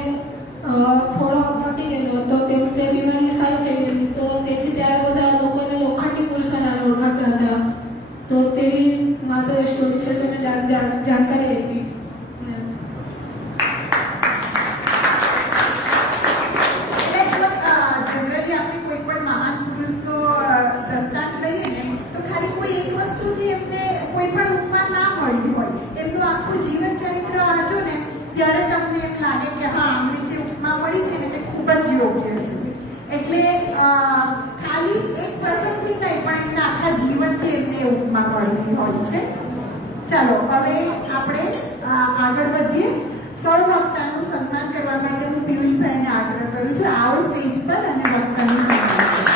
ફોડો મટી ગયેલો. તો તે બીમારી સારી થઈ ગયેલી. તો તેથી ત્યારે બધા લોકોને લોખંડી પુરુષના નામે ઓળખાતા હતા. તો તેવી મારી સ્ટોરી છે. તો મેં જાણકારી આપી. જનરલી આપણે કોઈ પણ મહાન પુરુષનો દ્રષ્ટાંત લઈએ ને તો ખાલી કોઈ એક વસ્તુથી એમને કોઈ પણ ઉપમા ના મળી હોય. એમનું આખું જીવન ચરિત્ર વાંચો ને ત્યારે તમને એમ લાગે કે હા, અમને જે ઉપમા મળી છે ને તે ખૂબ જ યોગ્ય છે. એટલે ખાલી એક પ્રસંગથી નહીં પણ એમના આખા જીવનથી એમને ઉપમા મળેલી હોય છે. ચાલો હવે આપણે આગળ વધીએ. સૌ વક્તાનું સન્માન કરવા માટે હું પિયુષભાઈને આગ્રહ કરું છું. આવો સ્ટેજ પર અને વક્તાનું સન્માન કરો.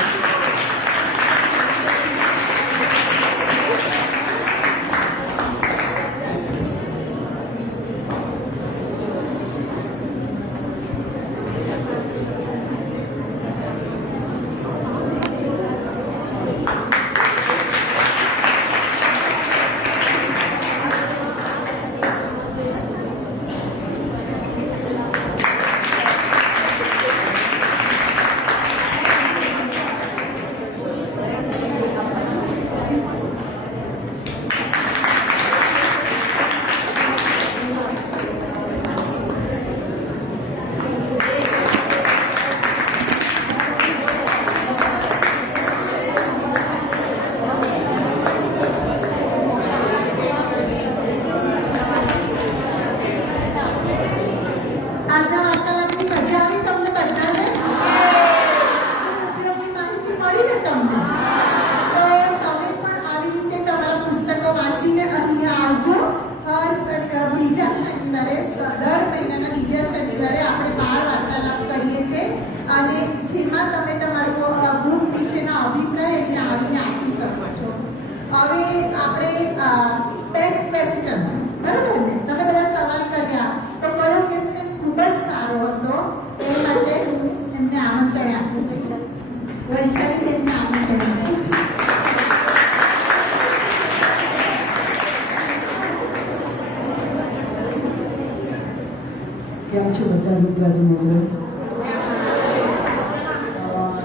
કેમ છો બધા વિદ્યાર્થી મિત્રો?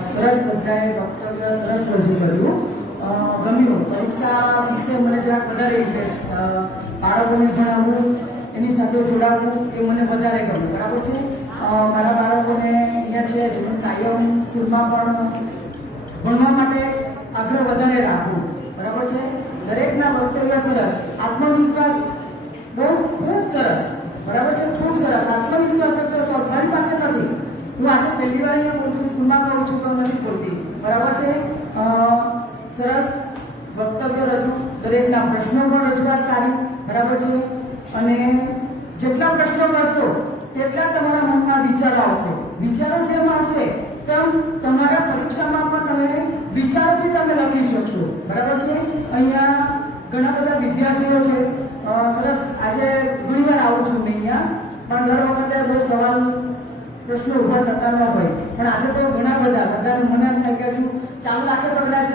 સરસ બધાએ વક્તવ્ય સરસ રજૂ કર્યું. ગમ્યું. પરીક્ષા વિશે મને જરાક વધારે ઇન્ટરેસ્ટ. બાળકોને ભણાવવું, એની સાથે જોડાવવું એ મને વધારે ગમે. બરાબર છે. મારા બાળકોને અહીંયા છે જીવન કાયમ સ્કૂલમાં પણ ભણવા માટે આગળ વધારે રાખવું. બરાબર છે? દરેકના વક્તવ્ય સરસ, આત્મવિશ્વાસ બહુ ખૂબ સરસ. બરાબર છે? ખૂબ સરસ આત્મવિશ્વાસ હશે તો મારી પાસે નથી. હું આજે પહેલી વાર અહીંયા બોલું છું, સ્કૂલમાં કહું છું તો નથી બોલતી. બરાબર છે? સરસ વક્તવ્ય રજૂ, દરેકના પ્રશ્નો પણ રજૂઆત સારી. બરાબર છે? અને જેટલા પ્રશ્નો કરશો તેટલા તમારા મનમાં વિચારો આવશે. વિચારો જેમ આવશે તેમ તમારા પરીક્ષામાં પણ તમે વિચારોથી તમે લખી શકશો. બરાબર છે? અહીંયા ઘણા બધા વિદ્યાર્થીઓ છે. સરસ આજે ઘણી વાર આવું છું મેં અહીંયા, પણ દર વખતે બહુ સવાલ પ્રશ્નો ઊભા થતા ન હોય, પણ આજે તો ઘણા બધાને મને એમ થાય કે શું ચાલુ રાખે તો કદાચ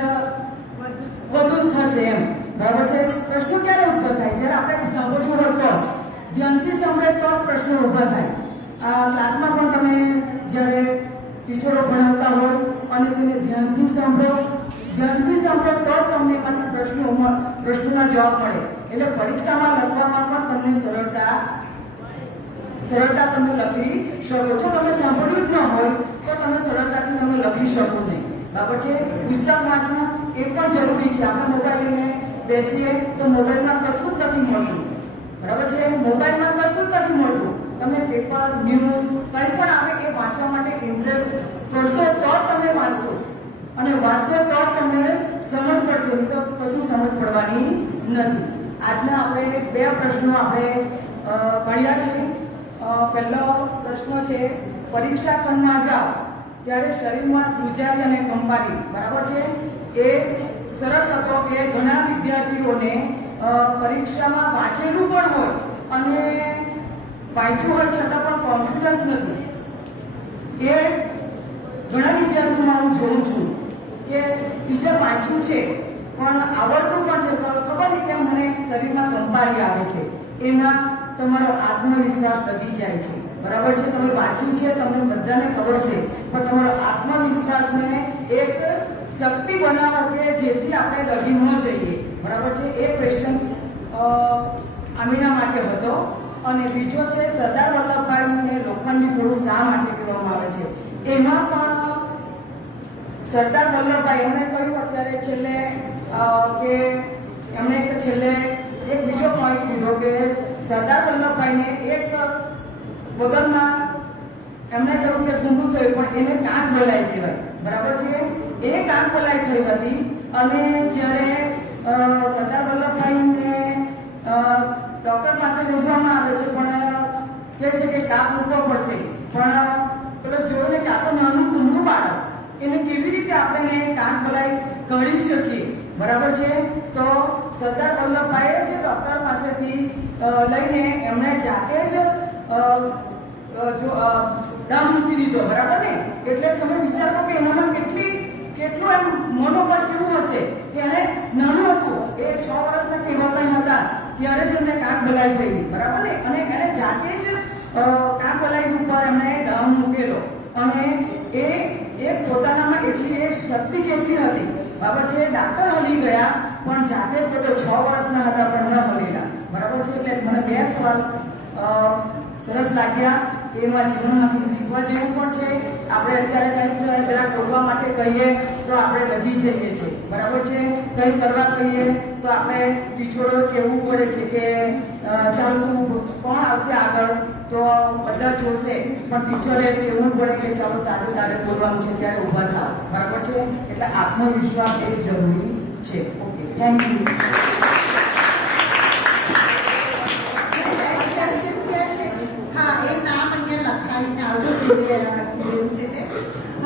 વધુ થશે એમ. બરાબર છે? પ્રશ્નો ક્યારે ઉભા થાય? જ્યારે આપણે સાંભળ્યું હોય તો જ, ધ્યાનથી સાંભળે તો જ પ્રશ્નો ઊભા થાય. આ ક્લાસમાં પણ તમે જ્યારે ટીચરો ભણાવતા હોય અને તેને ધ્યાનથી સાંભળો તો જ તમને એમાંથી પ્રશ્નોના જવાબ મળે. એટલે પરીક્ષામાં લખવામાં પણ તમને સરળતા તમે લખી શકો. જો તમે સાંભળ્યું જ ન હોય તો તમે સરળતાથી તમે લખી શકો નહીં. બરાબર છે? પુસ્તક વાંચવું એ પણ જરૂરી છે. આપણે મોબાઈલ લઈને બેસીએ તો મોબાઈલમાં કશું જ નથી મળતું. બરાબર છે? મોબાઈલમાં કશું જ નથી મળતું. તમે પેપર, ન્યૂઝ કંઈ પણ આવે એ વાંચવા માટે ઇન્ટરેસ્ટ કરશો તો જ તમે વાંચશો, અને વાંચશો તો જ તમને સમજ પડશે, નહીં તો કશું સમજ પડવાની નથી. આજના આપણે 2 પ્રશ્નો આપણે ભણ્યા છે. પહેલો પ્રશ્ન છે, પરીક્ષા ખંડમાં જાઓ ત્યારે શરીરમાં ધ્રુજારી અને કંપારી. બરાબર છે? એ સરસ હતો કે ઘણા વિદ્યાર્થીઓને પરીક્ષામાં વાંચેલું પણ હોય અને વાંચ્યું હોય છતાં પણ કોન્ફિડન્સ નથી. એ ઘણા વિદ્યાર્થીઓમાં હું જોઉં છું કે ટીચર વાંચ્યું છે પણ આવડતું પણ છે, ખબર નહીં કેમ મને શરીરમાં કંપારી આવે છે. એમાં તમારો આત્મવિશ્વાસ ડગી જાય છે. બરાબર છે? તમે વાંચ્યું છે, તમને બધાને ખબર છે, પણ તમારો આત્મવિશ્વાસને એક શક્તિ બનાવો કે જેથી આપણે ડગી ન જઈએ. બરાબર છે? એ ક્વેશ્ચન આમીના માટે હતો. અને બીજો છે, સરદાર વલ્લભભાઈને લોખંડી પુરુષ શા માટે કહેવામાં આવે છે? એમાં પણ સરદાર વલ્લભભાઈ એમણે કહ્યું અત્યારે છેલ્લે કે એમણે છેલ્લે એક બીજો પોઈન્ટ લીધો કે સરદાર વલ્લભભાઈને એક વગરમાં એમણે કહ્યું કે ગુંડું થયું પણ એને કાંક બોલાઈ કહેવાય. બરાબર છે? એ કાંક બોલાઈ થઈ હતી. અને જ્યારે સરદાર વલ્લભભાઈને ડૉક્ટર પાસે લઈ જવામાં આવે છે પણ કહે છે કે કાપ મૂકવો પડશે, પણ પેલો જોયો ને કે આ તો નાનું કુમળું બાળક, એને કેવી રીતે આપણે કાન બોલાઈ કાઢી શકીએ. બરાબર છે? તો સરદાર વલ્લભભાઈએ જે ડૉક્ટર પાસેથી લઈને એમણે જાતે જ દમ મૂકી દીધો. બરાબર ને? એટલે તમે વિચારો કે એનામાં કેટલું એમ મનોબળ કેવું હશે કે એને નાનું હતું, એ 6 વર્ષના કેવા કંઈ હતા ત્યારે જ એમને કાંક બલાઈ થઈ. બરાબર ને? અને એને જાતે જ કાંક બલાઈ ઉપર એમણે દમ મૂકેલો અને એ પોતાનામાં એટલી એ શક્તિ કેટલી હતી. બરાબર છે? ડાક્ટર હલી ગયા પણ જાતે પોતે 6 વર્ષના હતા પણ ન હલેલા. બરાબર છે? એટલે મને 2 સવાલ સરસ લાગ્યા. એમાં જીવનમાંથી શીખવા જેવું પણ છે. આપણે અત્યારે કંઈક જરા બોલવા માટે કહીએ તો આપણે ડગી જઈએ છીએ. બરાબર છે? કંઈ કરવા કહીએ તો આપણે ટીચરો કહેવું પડે છે કે ચાલ તું કોણ આવશે આગળ, તો બધા જોશે, પણ ટીચરે કહેવું પડે કે ચાલો તારે બોલવાનું છે ત્યારે ઊભા થાવ. બરાબર છે? એટલે આત્મવિશ્વાસ એ જરૂરી છે. Okay, thank you.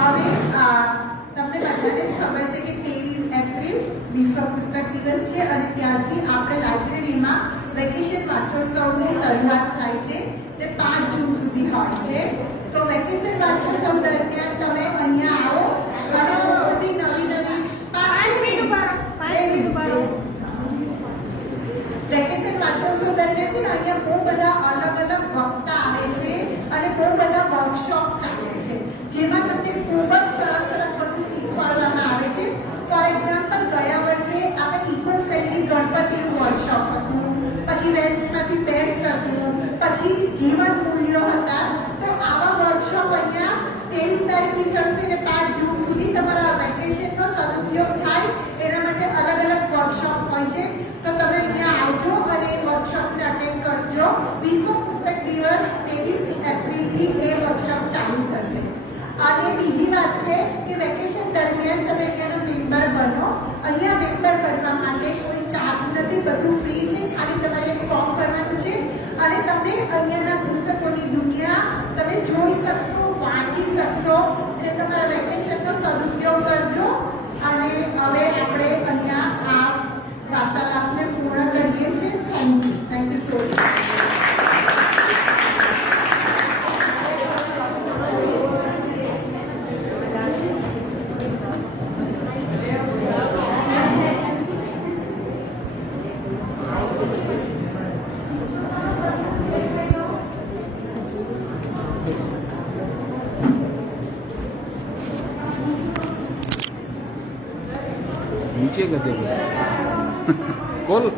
હવે તમને બધાને જ ખબર છે કે 23 એપ્રિલ વિશ્વ પુસ્તક દિવસ છે અને ત્યારથી આપણે લાઇબ્રેરીમાં વેકેશન વાંચોત્સવની શરૂઆત થાય છે. તે 5 જૂન સુધી હોય છે. તો વેકેશન વાંચોત્સવ દરમિયાન તમે અહીંયા આવો અને બધી નવી વેકેશન વાંચોત્સવ દરમિયાન છે ને અહીંયા બહુ બધા અલગ અલગ વક્તા આવે છે અને બહુ બધા વર્કશોપ ચાલે છે, જેમાં તમને ખૂબ જ સરસ બધું શીખવાડવામાં આવે છે. ફોર એક્ઝામ્પલ, ગયા વર્ષે આપણે ઇકો ફ્રેન્ડલી ગણપતિનું વર્કશોપ હતું, પછી વેસ્ટમાંથી બેસ્ટ હતું, પછી જીવન મૂલ્યો હતા. તો આવા વર્કશોપ અહીંયા 23 તારીખથી શરૂ થઈને 5 જૂન સુધી તમારા વેકેશનનો સદુપયોગ થાય पूछिए गधे को खोल